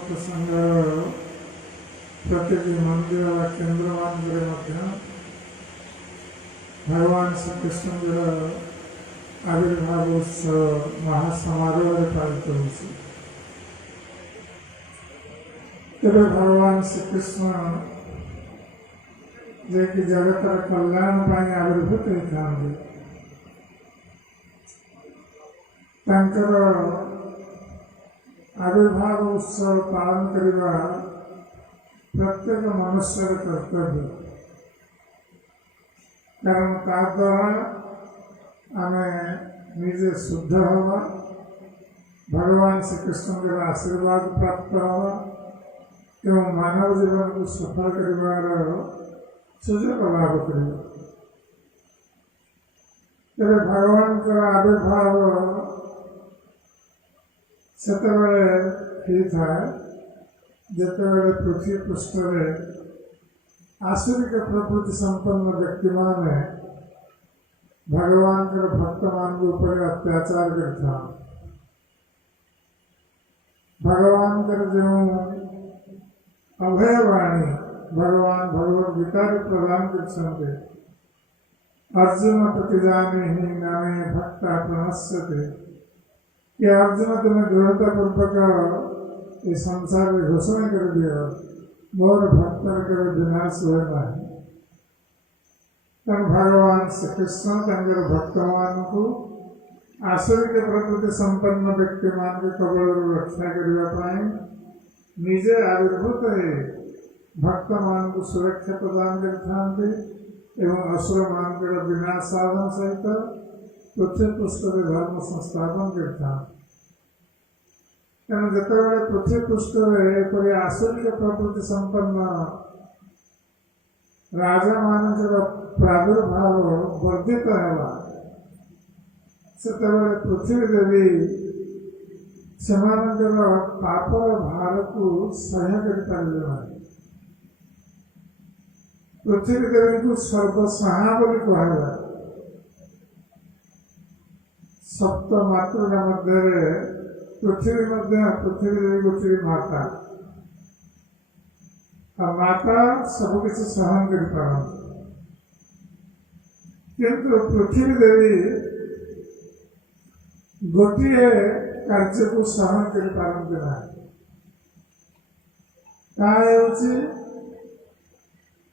प्रसंग प्रत्येक मंदिर केन्द्र मानक भगवान श्री कृष्ण आविर्भाव उत्सव महासमारोह पालित हो भगवान श्री कृष्ण जे कि जगतर कल्याण आविर्भूत होता आविर्भाव उत्सव पालन करने प्रत्येक मनुष्य कर्तव्य कारण द्वारा आम निजे शुद्ध हवा भगवान श्री कृष्ण के आशीर्वाद प्राप्त हवा एवं मानव जीवन को सफल कर सुजोग लाभ कर भगवान का आविर्भाव से था जितेबाला पृथ्वी पृष्ठ आसुरिक प्रकृति संपन्न व्यक्ति माने भगवान के भक्त मान ऊपर अत्याचार करता भगवान कर जो अभयवाणी भगवान भगवद गीता प्रदान कर अर्जुन प्रतिजाने ही नामे भक्त प्रणश्यते कि अर्जुन तुम्हें दृढ़ता पूर्वक इस संसार में घोषणा कर दिया मोर भक्त कर विनाश होना है भगवान श्री कृष्ण भक्त मान को आसुरिक प्रकृति संपन्न व्यक्ति मान के कबल रक्षा करने निजे आविर्भूत है भक्त मान को सुरक्षा प्रदान करते एवं असुर मान के विनाश साधन सहित पृथ्वी पृष्ठ धर्म संस्थापन करता जितेबाला पृथ्वी पृष्ठ आसुरिक प्रकृति संपन्न राजा मानकर प्रादुर्भाव वर्धित है से पृथ्वी देवी से पाप भार को सह्य कर पृथ्वी देवी को सर्वस्वहा बोली कहला सप्त मातृका मध्य पृथ्वी देवी गोटे माता माता सबकि सहन कर किंतु पृथ्वी देवी गोटे कार्य को सहन कर पारती ना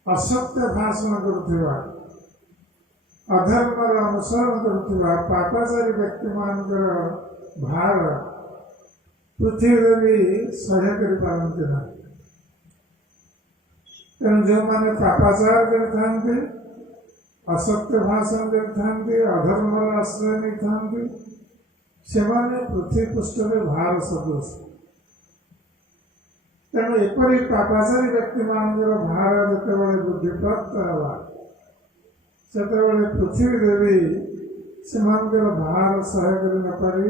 असत्य भाषण करुवा अधर्म अनुसरण करुवा पापाचारी व्यक्ति मान भार पृथ्वी देवी सह्य कर पारती ना तेणु जो मैंने पापाचार करते असत्य भाषण करते अधर्म आश्रय नहीं था से पृथ्वी पृष्ठ में भार सदृश तेणु एपरी पापाचारी व्यक्ति मान भार जितेबाला बुद्धि प्राप्त है से पृथ्वी देवी से भार सह्य कर न पारी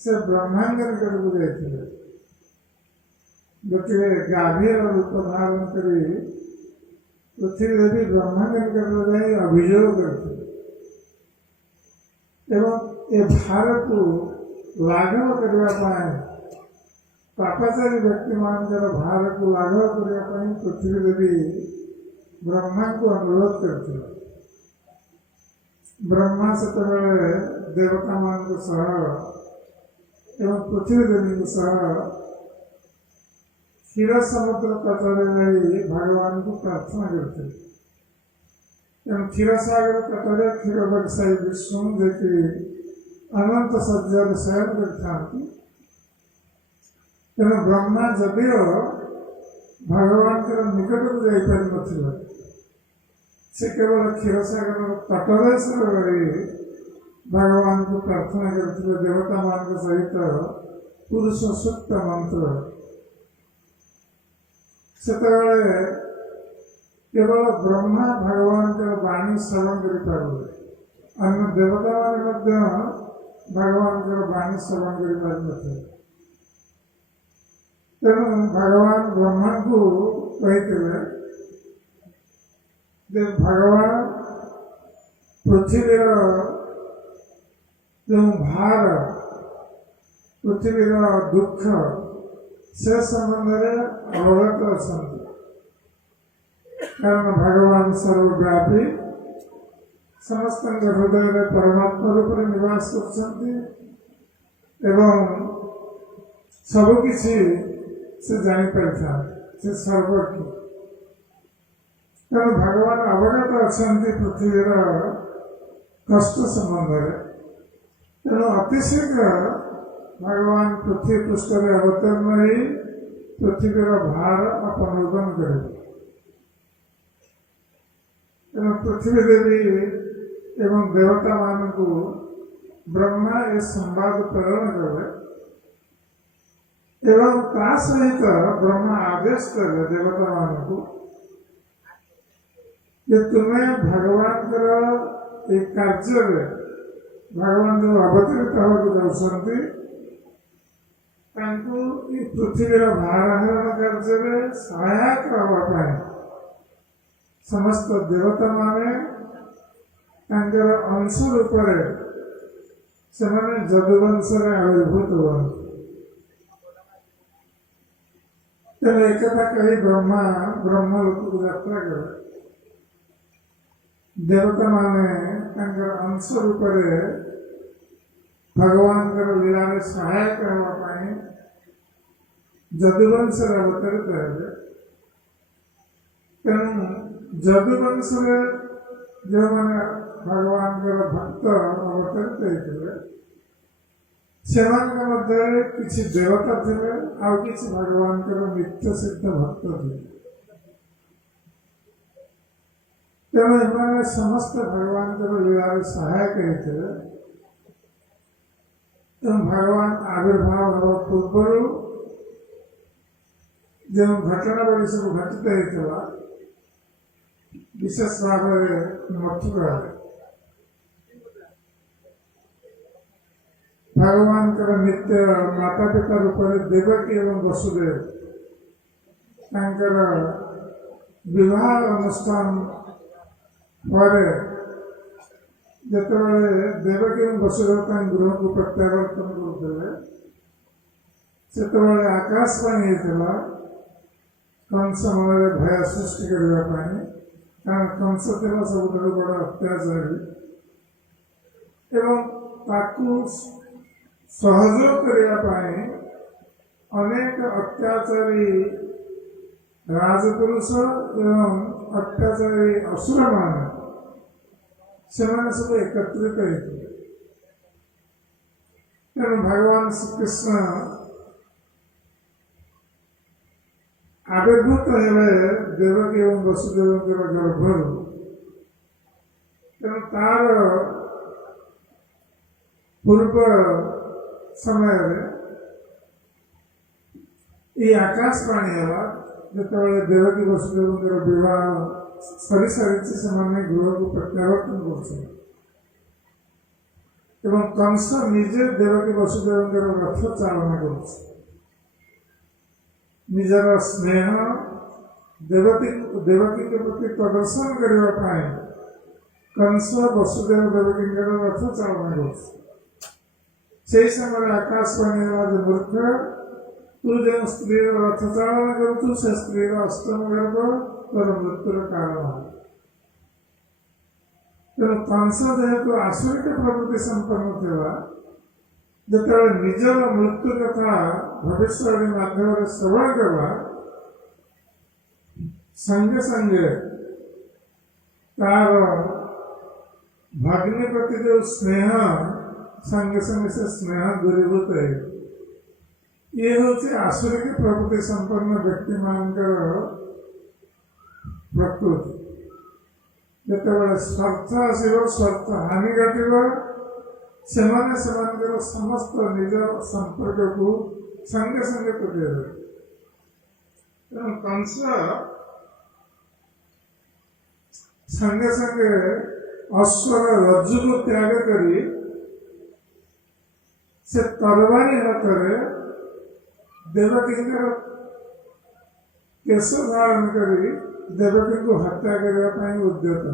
से ब्रह्मांड निकट को जाते गोटे गाभीर रूप धारण कर पृथ्वी देवी ब्रह्मांड निकट जाए अभियोग करते ए भार को लाघव करने पापाचारी व्यक्ति मान भार को लाघव करने पृथ्वी देवी ब्रह्मा को अनुरोध करते ब्रह्मा से देवता मान को सह एवं पृथ्वी देवी को सह क्षीर समुद्र तटरे नहीं भगवान को प्रार्थना करते क्षीर सागर तटरे क्षीर व्यवसायी विष्णु जी अनंत सज्जन शयन करते तेना ब्रह्मा जदिव भगवान के निकट को जापार न से केवल क्षीर सागर तटरे से रही भगवान को प्रार्थना करते देवता मान सहित पुरुष सूक्त मंत्र से केवल ब्रह्मा भगवान के वाणी श्रवण कर अन्य देवता मान भगवान के वाणी श्रवण कर तेणु भगवान ब्रह्मा को कहते भगवान पृथ्वी जो भार पृथ्वी दुख से संबंध अवगत अच्छा कारण भगवान सर्वव्यापी समस्त हृदय में परमात्मा रूप में निवास कर सबकि से जापर से सर्वज्ञ तेणु भगवान अवगत अच्छा पृथ्वीर कष्ट संबंध तेणु अतिशीघ्र भगवान पृथ्वी पृष्ठ में अवतीर्ण ही पृथ्वीर भार अपनोदन करें तेणु पृथ्वी देवी एवं देवता मान को ब्रह्मा ये संवाद प्रेरण करे एवं ता सहित ब्रह्मा आदेश करे देवता मान को कि तुम्हें भगवान एक कार्य भगवान जो अवतरित होती पृथ्वीर भारहरण कार्य सहायक हाँपाई समस्त देवता माने अंश रूप से जदुवंश आविर्भूत हुआ तेना एक कही ब्रह्मा ब्रह्मलोक को यात्रा करे देवता माने अंश रूप भगवान लीला में सहायक हाँपाई जदुवंश अवतरित है तेणु जदुवंश जो मैंने भगवान भक्त अवतरित होते से किसी देवता थे आ किसी भगवान नित्य सिद्ध भक्त थे तेणु एम समस्त भगवान लीला सहायक होते भगवान आविर्भाव हवा पूर्व जो घटनावली सब घटित होता विशेष भाव मथुरा भगवान नित्य माता पिता रूप में देवकी एवं वसुदेव विवाह अनुष्ठान पर जिते देवकी एवं वसुदेव गृह को प्रत्यावर्तन करते से आकाशवाणी होता कंस मन भय सृष्टि करने कारण कंस था सब बड़ अत्याचारी एवं सहयोग करने अनेक अत्याचारी राजपुरुष एवं अत्याचारी असुर मान से सब एकत्रित होते तेणु भगवान श्रीकृष्ण आविर्भूत है देवकी एवं वसुदेव गर्भ तेणु तार पूर्व समय ये आकाशवाणी है जो देवकी वसुदेव विवाह सरी सारी से गृह को प्रत्यावर्तन कर कंस निजे देवकी वसुदेव रथ चालना कर निजर स्नेह देवकी के प्रति प्रदर्शन करने कंस वसुदेव देवकी रथ चालना कर समय आकाशवाणी जो मूर्ख तू जो स्त्री रथ चालना करू से स्त्री अष्टम गर्भ तोर मृत्युर कारण तेणु कंस जेहेतु आसुरिक प्रवृत्ति संपन्न था जो निजर मृत्यु कथा भविष्य माध्यम श्रवण करवा संगे संगे तार भग्नि प्रति जो स्नेह संगे संगे से स्नेह दूरीभूत है ये हूँ आसुरिक प्रवृत्ति संपन्न व्यक्ति मान प्रकृति जिते स्वार्थ आसो स्वार्थ हानि घटो से समस्त निज संपर्क को संगे संगे तुटे कंस संगे संगे अश्वर रज्जु को त्याग करी से तरवारी हाथ में देवकी केश धारण करी देवकी को हत्या करने उद्यत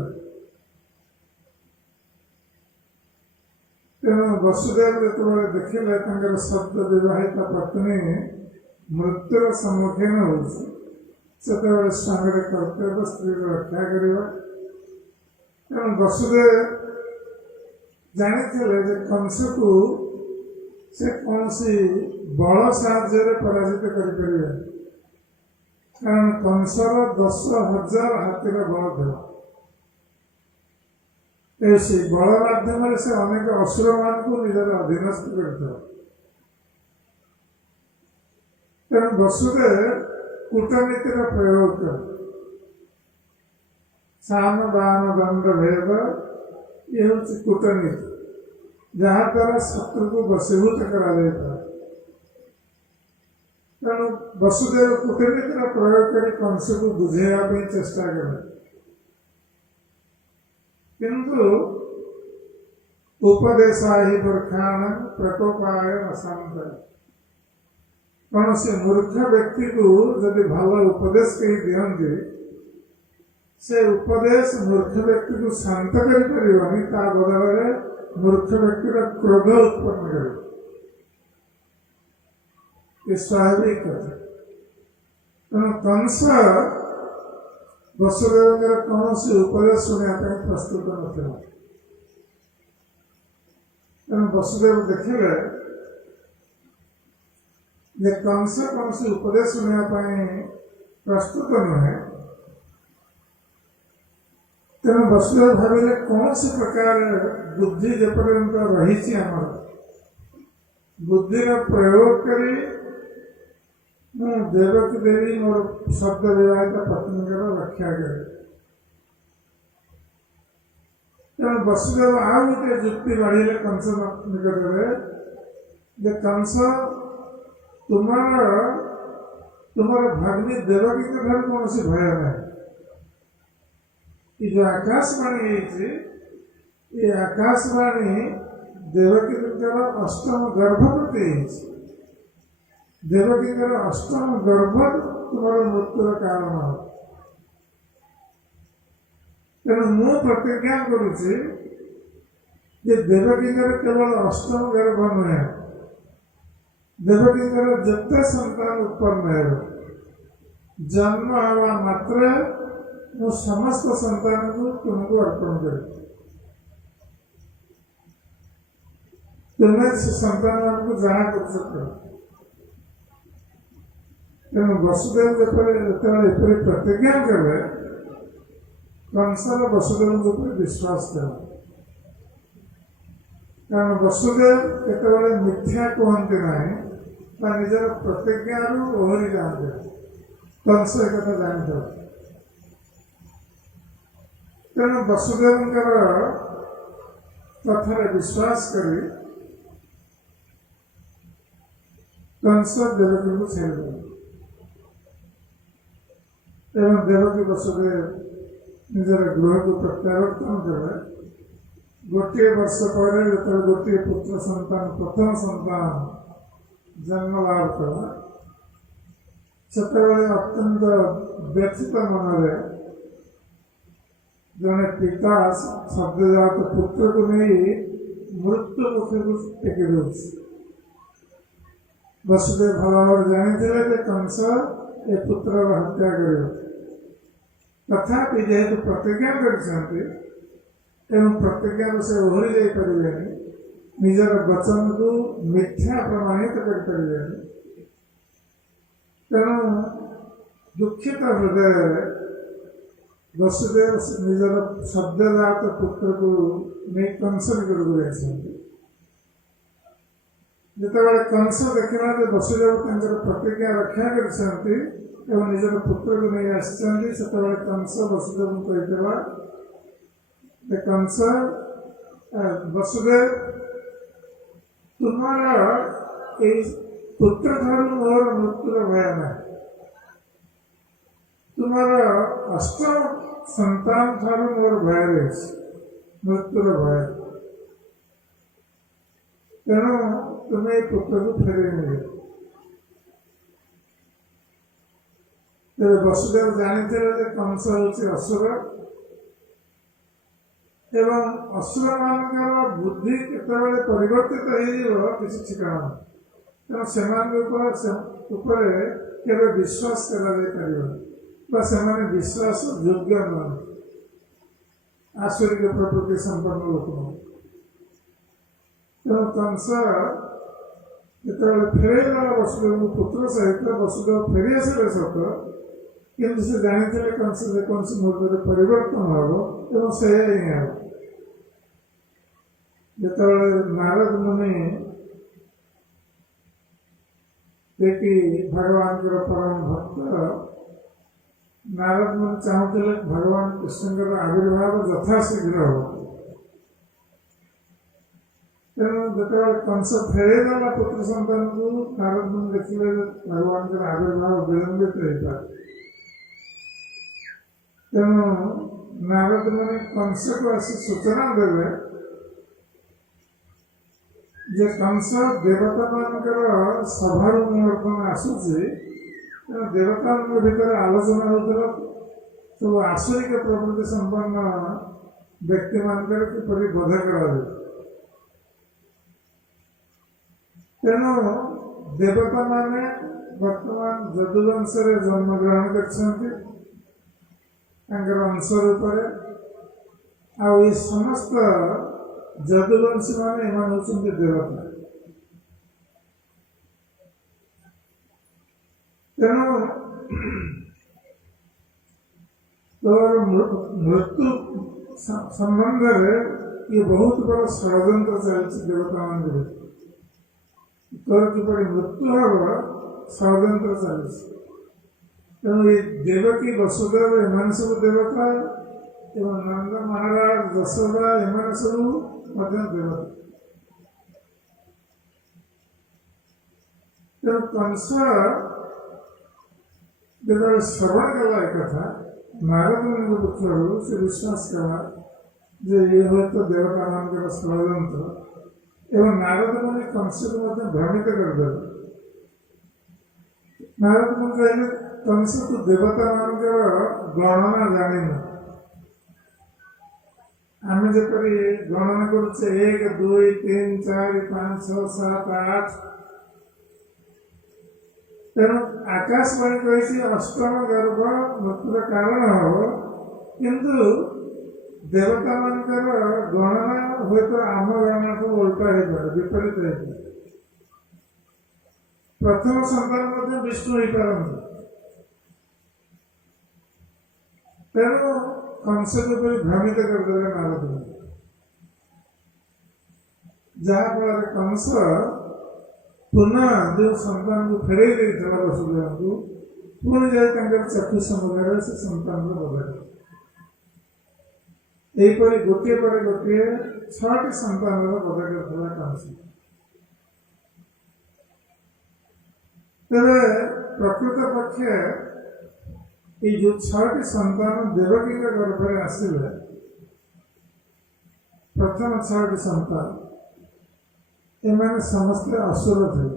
तेणु वसुदेव जो देखिले सद्य विवाहित पत्नी मृत्युर सम्मुखीन होते स्वामी कर्तव्य स्त्री रक्षा करवा। तेणु वसुदेव जानी कंस को से कौन सी बल साहाଯ୍य पराजित कर, कारण कंसर 10,000 हाथीर बल था। से बल माध्यम से अनेक असुर मान को निजर अधीनस्थ कर। तेणु वसुदेव कूटनीतिर प्रयोग कर साम दान दंड भेद ये हूँ कूटनीति, जहाँ द्वारा शत्रु को वशीभूत करा। तेणु वसुदेव कूटनीतिर प्रयोग कर कंस को बुझेवा चेष्टा करें, किंतु उपदेशा ही मूर्खाण प्रकोपाय अशांत। कौन से मूर्ख व्यक्ति को जब भल उपदेश कही दिखती से उपदेश मूर्ख व्यक्ति को शांत कर बदल में मूर्ख व्यक्ति का क्रोध उत्पन्न कर। स्वाभाविक तेणु कंस वसुदेव कौन सी उपदेश शुणा प्रस्तुत न। तेणु वसुदेव देखिले जे कंस कौन सी उपदेश शुणा प्रस्तुत नुहे। तेणु वसुदेव भाविले कौन सी प्रकार बुद्धि जेपर्यंत रही आमर बुद्धि प्रयोग करी देवकी देवी मोर शब्द विवाहित पत्नी रक्षा करे। तेणु वसुदेव आउ गोटे जुक्ति बढ़े कंस निकट कंस तुम्हार भाग्नि देवकी के घर कौन सी भय ना। ये जो आकाशवाणी है ये आकाशवाणी देवकी अष्टम गर्भवती। देवकी अष्टम गर्भ तुम्हार मृत्युर कारण हो। तेणु मु प्रतिज्ञा करुच्ची देवकी केवल अष्टम गर्भ नुहे, देवकी जिते संतान उत्पन्न है जन्म हवा मात्र मु समस्त संतान को तुमको अर्पण कर। तुम्हें संतान को जहाँ कर सकते। तेणु वसुदेव जो प्रतिज्ञा करे कंसर वसुदेव विश्वास कर। कारण वसुदेव केतबेले मिथ्या कहते ना निजर प्रतिज्ञा ओहरी जाते। कंस एक जानी। तेणु वसुदेव कथार विश्वास करी कंस देवकी को छेड़ एवं देवकी वसुदेव निजर गृह को प्रत्यावर्तन करे। गोटे वर्ष पर जो गोटे पुत्र संतान प्रथम संतान जन्म लाभ कला से अत्यंत व्यथित मन जड़े पिता सद्यजात पुत्र को नहीं मृत्यु मुखी को टेकी दे। वसुदेव भल भाव जानी कंस ए पुत्र हत्या कर। तथापि जेहेतु प्रतिज्ञा कर प्रतिज्ञा से ओहरी जापरे निजर वचन को मिथ्या प्रमाणित कर। तेणु दुखित हृदय वसुदेव निजर सद्यजात पुत्र को नहीं कंस निकट जिते कंस देखला वसुदेव प्रतिज्ञा रक्षा कर निजर पुत्र को नहीं आसते कंस वसुदेव कही कंस वसुदेव तुम्हारा पुत्र ठार मोर मृत्युर भय ना। तुम्हारा अष्टम संतान ठार मोर भय रही मृत्युर भय। तेणु तुम्हें पुत्र को फेरे मिले। तेरे वसुदेव जानी कंस हूँ असुर एवं असुर मान बुद्धि केतबेले परिवर्तित हो किसी ठिकाना। तेणु से ଉପରେ କେବେ ବିଶ୍ୱାସ କରାଯାଇପାରିବନି ବା ସେମାନେ ବିଶ୍ୱାସ ଯୋଗ୍ୟ ନୁହନ୍ତି। ଆସୁରିକ ପ୍ରକୃତି ସମ୍ପନ୍ନ ଲୋକ। ତେଣୁ କଂସ ଯେତେବେଳେ ଫେରାଇଦେଲା ବସୁଦେବଙ୍କୁ ପୁତ୍ର ସହିତ, ବସୁଦେବ ଫେରିଆସିଲେ ସତ, କିନ୍ତୁ ସେ ଜାଣିଥିଲେ କଂସ ଯେକୌଣସି ମୁହୂର୍ତ୍ତରେ ପରିବର୍ତ୍ତନ ହେବ ଏବଂ ସେୟା ହିଁ ହେବ। ଯେତେବେଳେ ନାରଦ ମୁନି ଦେଖି ଭଗବାନଙ୍କର ପରମ ଭକ୍ତ, ନାରଦ ମୁନି ଚାହୁଁଥିଲେ ଭଗବାନ କୃଷ୍ଣଙ୍କର ଆବିର୍ଭାବ ଯଥାଶୀଘ୍ର ହେବ। ତେଣୁ ଯେତେବେଳେ କଂସ ଫେରାଇଦେଲା ପୁତ୍ର ସନ୍ତାନକୁ, ନାରଦ ମୁନି ଦେଖିଲେ ଭଗବାନଙ୍କର ଆବିର୍ଭାବ ବିଳମ୍ବିତ ହେଇପାରେ। ତେଣୁ ନାରଦ ମୁନି କଂସକୁ ଆସି ସୂଚନା ଦେଲେ ଯେ କଂସ ଦେବତାମାନଙ୍କର ସଭାରୁ ମୁଁ ବର୍ତ୍ତମାନ ଆସୁଛି। ତେଣୁ ଦେବତାଙ୍କ ଭିତରେ ଆଲୋଚନା ହେଉଥିଲା ସବୁ ଆସୁରିକ ପ୍ରକୃତି ସମ୍ପନ୍ନ ବ୍ୟକ୍ତିମାନଙ୍କର କିପରି ବଧ କରାଯିବ। ତେଣୁ ଦେବତାମାନେ ବର୍ତ୍ତମାନ ଯଦୁବଂଶରେ ଜନ୍ମଗ୍ରହଣ କରିଛନ୍ତି ତାଙ୍କର ଅଂଶ ରୂପରେ। ଆଉ ଏ ସମସ୍ତ ଯଦୁବଂଶୀ ମାନେ ଏମାନେ ହେଉଛନ୍ତି ଦେବତା। ତେଣୁ ତୋର ମୃତ୍ୟୁ ସମ୍ବନ୍ଧରେ ଇଏ ବହୁତ ବଡ଼ ଷଡ଼ଯନ୍ତ୍ର ଚାଲିଛି ଦେବତାମାନଙ୍କ ଭିତରେ। ତୋର କିପରି ମୃତ୍ୟୁ ହେବ ଷଡ଼ଯନ୍ତ୍ର ଚାଲିଛି। ତେଣୁ ଏ ଦେବକୀ ବସୁଦେବ ଏମାନେ ସବୁ ଦେବତା ଏବଂ ନନ୍ଦ ମହାରାଜ ଯଶୋଦା ଏମାନେ ସବୁ ମଧ୍ୟ ଦେବତା। ତେଣୁ କଂସ ଯେତେବେଳେ ଶ୍ରବଣ କଲା ଏ କଥା ନାରଦ ମୁନିଙ୍କ ପକ୍ଷରୁ, ସେ ବିଶ୍ୱାସ କଲା ଯେ ଇଏ ହୁଏତ ଦେବତାମାନଙ୍କର ଷଡ଼ଯନ୍ତ୍ର ଏବଂ ନାରଦ ମୁନି କଂସକୁ ମଧ୍ୟ ଭ୍ରମିତ କରିଦେଲେ। ନାରଦ ମୁନି କହିଲେ କଂସ ତୁ ଦେବତାମାନଙ୍କର ଗଣନା ଜାଣିନୁ। ଆମେ ଯେପରି ଗଣନା କରୁଛେ 1, 2, 3, 4, 5, 6, 7, 8। ତେଣୁ ଆକାଶବାଣୀ କହିଛି ଅଷ୍ଟମ ଗର୍ଭ ମୃତ୍ୟୁର କାରଣ ହେବ, କିନ୍ତୁ ଦେବତାମାନଙ୍କର ଗଣନା ହୁଏତ ଆମ ଗଣନାକୁ ଓଲଟା ହେଇପାରେ, ବିପରୀତ ହେଇପାରେ। ପ୍ରଥମ ସନ୍ତାନ ମଧ୍ୟ ବିଷ୍ଣୁ ହେଇପାରନ୍ତି। ତେଣୁ କଂସକୁ ପରି ଭ୍ରମିତ କରିଦେଲେ ନାରଦ ମୁନି, ଯାହାଫଳରେ କଂସ ପୁନଃ ଯେଉଁ ସନ୍ତାନକୁ ଫେରାଇ ଦେଇଥିଲା ବସୁଦେବଙ୍କୁ, ପୁଣି ଯାଇ ତାଙ୍କର ଚକ୍ଷୁ ସମୁଦ୍ରରେ ସେ ସନ୍ତାନର ବଧ କଲେ। ଏହିପରି ଗୋଟିଏ ପରେ ଗୋଟିଏ 6ଟି ସନ୍ତାନର ବଧ କରିଥିଲା କଂସ। ତେବେ ପ୍ରକୃତ ପକ୍ଷେ এই যে 6টি সন্তান দেবকীଙ୍କ গর্ভରେ ଆସିଲେ, ପ୍ରଥମ 6ଟି ସନ୍ତାନ ଏମାନେ ସମସ୍ତେ ଅସୁର ଥିଲେ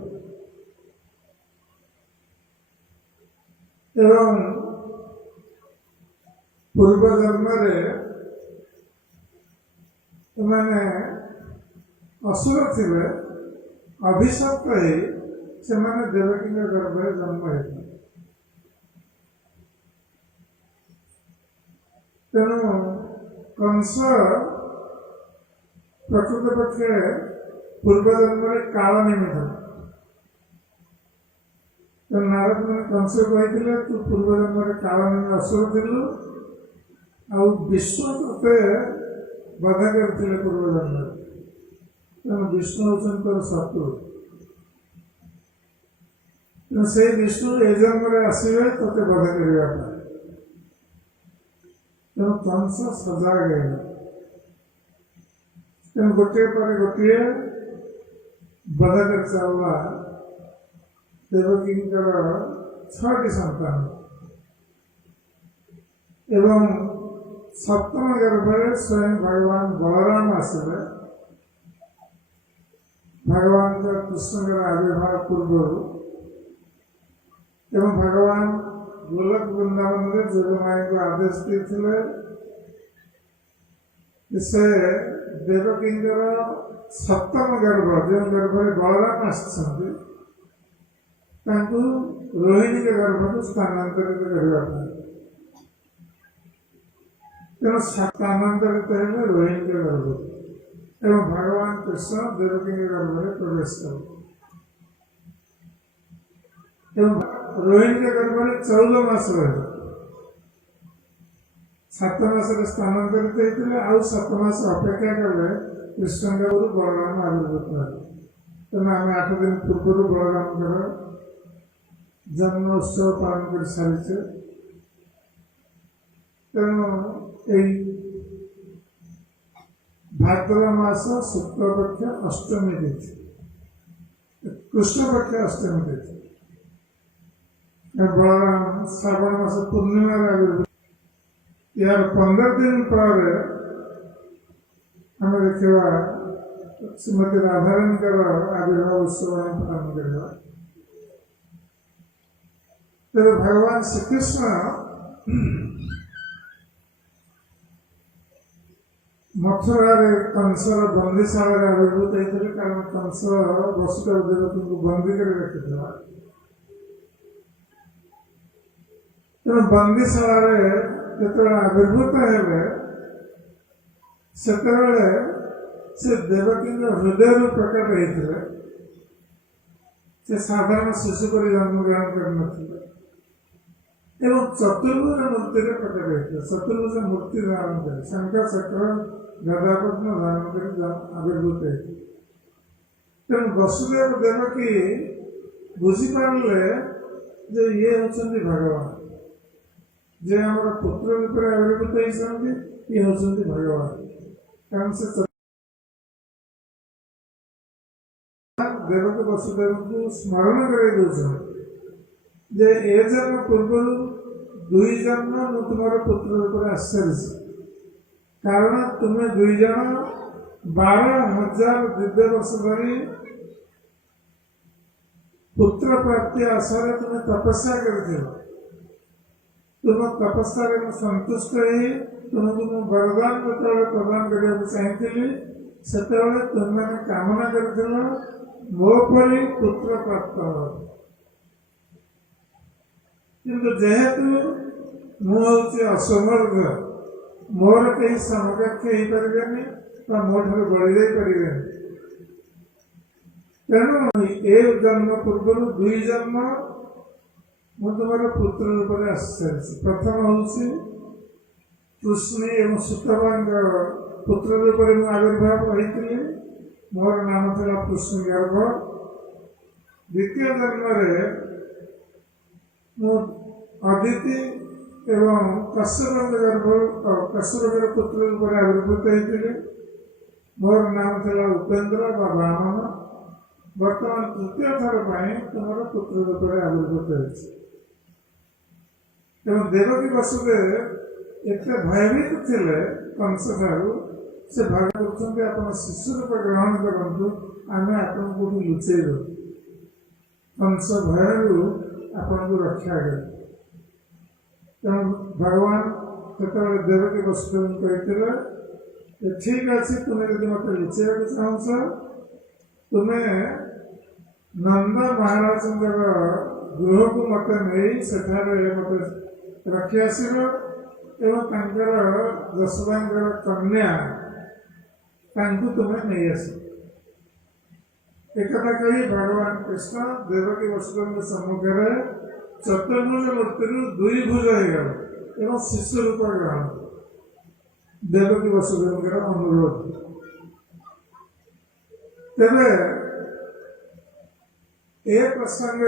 ଏବଂ ପୂର୍ବ ଜନ୍ମରେ ଏମାନେ ଅସୁର ଥିଲେ। ଅଭିଶପ୍ତ ହେଇ ସେମାନେ ଦେବକୀଙ୍କ ଗର୍ଭରେ ଜନ୍ମ ହେଇଥିଲେ। ତେଣୁ କଂସ ପ୍ରକୃତ ପକ୍ଷେ ପୂର୍ବ ଜନ୍ମରେ କାଳ ନିମିତ୍ତ। ତେଣୁ ନାରଦ ମୁନି କଂସକୁ କହିଥିଲେ ତୁ ପୂର୍ବ ଜନ୍ମରେ କାଳ ନିମିତ୍ତ ଅସୁର ଥିଲୁ, ଆଉ ବିଷ୍ଣୁ ତୋତେ ବଧ କରିଥିଲେ ପୂର୍ବ ଜନ୍ମରେ। ତେଣୁ ବିଷ୍ଣୁ ହେଉଛନ୍ତି ତୋର ଶତ୍ରୁ। ତେଣୁ ସେଇ ବିଷ୍ଣୁ ଏ ଜନ୍ମରେ ଆସିବେ ତୋତେ ବଧ କରିବା ପାଇଁ। ତେଣୁ କଂସ ସଜାଗ ହେଇଗଲା। ତେଣୁ ଗୋଟିଏ ପରେ ଗୋଟିଏ ବଧ କରି ଚାଲିଲା ଦେବକୀଙ୍କର 6ଟି ସନ୍ତାନ ଏବଂ ସପ୍ତମ ଗର୍ଭରେ ସ୍ୱୟଂ ଭଗବାନ ବଳରାମ ଆସିଲେ। ଭଗବାନଙ୍କ କୃଷ୍ଣଙ୍କର ଆବିର୍ଭାବ ପୂର୍ବରୁ ଏବଂ ଭଗବାନ ଗୋଲକ ବୃନ୍ଦାବନରେ ଯୋଗମାୟାଙ୍କୁ ଆଦେଶ ଦେଇଥିଲେ ସେ ଦେବକୀଙ୍କର ସପ୍ତମ ଗର୍ଭ, ଯେଉଁ ଗର୍ଭରେ ବଳରାମ ଆସିଛନ୍ତି, ତାଙ୍କୁ ରୋହିଣୀଙ୍କ ଗର୍ଭକୁ ସ୍ଥାନାନ୍ତରିତ କରିବା ପାଇଁ। ତେଣୁ ସ୍ଥାନାନ୍ତରିତ ହେଲେ ରୋହିଣୀଙ୍କ ଗର୍ଭକୁ ଏବଂ ଭଗବାନ କୃଷ୍ଣ ଦେବକୀଙ୍କ ଗର୍ଭରେ ପ୍ରବେଶ କଲେ ଏବଂ ରୋହିଣୀଙ୍କ ଗର୍ଭରେ 14 ମାସ ରହିଲେ। 7 ମାସରେ ସ୍ଥାନାନ୍ତରିତ ହେଇଥିଲେ, ଆଉ 7 ମାସ ଅପେକ୍ଷା କଲେ କୃଷ୍ଣଙ୍କ ଘରୁ ବଳରାମ ଆବିର୍ଭୂତ ହେଲେ। ତେଣୁ ଆମେ 8 ଦିନ ପୂର୍ବରୁ ବଳରାମଙ୍କର ଜନ୍ମ ଉତ୍ସବ ପାଳନ କରି ସାରିଛେ। ତେଣୁ এই ଭାଦ୍ରବ ମାସ ଶୁକ୍ଳପକ୍ଷ ଅଷ୍ଟମୀ ତିଥି, କୃଷ୍ଣପକ୍ଷ ଅଷ୍ଟମୀ ତିଥି, ବଳରାମ ଶ୍ରାବଣ ମାସ ପୂର୍ଣ୍ଣିମାରେ ଆବିର୍ଭୂତ। यार 15 दिन पर आम देखा श्रीमती राधाराणी आविर्भाव उत्सव पालन करवा। तेरे भगवान श्रीकृष्ण मथुरा कंसर बंदीशाला आविर्भूत होते, कारण कंस वसुदेव देवकी को बंदी कर रखी। तेणु बंदीशाला जो आविर्भूत है से देवकी हृदय प्रकट होते, से साधारण शिशु पर जन्म ग्रहण कर चतुर्भुज मूर्ति प्रकट होते। चतुर्भुज मूर्ति धारण कर शंख चक्र गदा पद्म धारण कर आविर्भूत होते। तेणु वसुदेव देवकी बुझीपारे जे ये होती भगवान, जे हमारा पुत्र रूप आविर्भूत होती, ये होती भगवान। कारण से देवकी वसुदेव को स्मरण कर जे ए जन्म पूर्व 2 जन्म मु तुम पुत्र रूप आश्चर्य, कारण तुम्हें 2 जन 12,000 दिव्य वर्ष धरी पुत्र प्राप्ति आशा तुम्हें तपस्या कर तुम तपस्या संतुष्ट ही तुमको मु वरदान प्रदान करने चाहिए से तुम कामना कर मो परी पुत्र प्राप्त हो। किंतु जेहेतु मुझे असमर्थ, मोर कहीं समकक्ष हो पारे मो ठार बढ़ी जा पारे, तेणु ए जन्म पूर्व 2 जन्म मु तुम पुत्र रूप आश्चर्य। प्रथम हूँ कृष्ण एवं सुतवा पुत्र रूप आविर्भाव होती, मोर नाम था कृष्ण गर्भ। द्वितीय जन्म अदिति एवं कश्यप गर्भ कश्यप पुत्र रूप आविर्भूत होते, मोर नाम था उपेन्द्र बा वामन। बर्तमान तृतीय थर तुम पुत्र रूप आविर्भूत हो। देवकी वसुदेव एत भयभीत थे कंस ठार, से भाग आप शिशु रूप ग्रहण करूँ, आम आपन को लुचे कंस भय आपन को रक्षा कर। तेणु भगवान जो देवकी वसुदेव कहते ठीक अच्छे, तुम्हें यदि मत लुचे चाहूस तुम्हें नंद महाराज गृह को मत नहीं मत रखी आसब एवं यशोदा कन्या तुम्हें नहीं आस। एक कही भगवान कृष्ण देवकी वसुदेव सम्मुखें चतुर्भुज मूर्ति 2 भुज हो गए एवं शिशु रूप ग्रहण देवकी वसुदेव अनुरोध। तेरे ए प्रसंग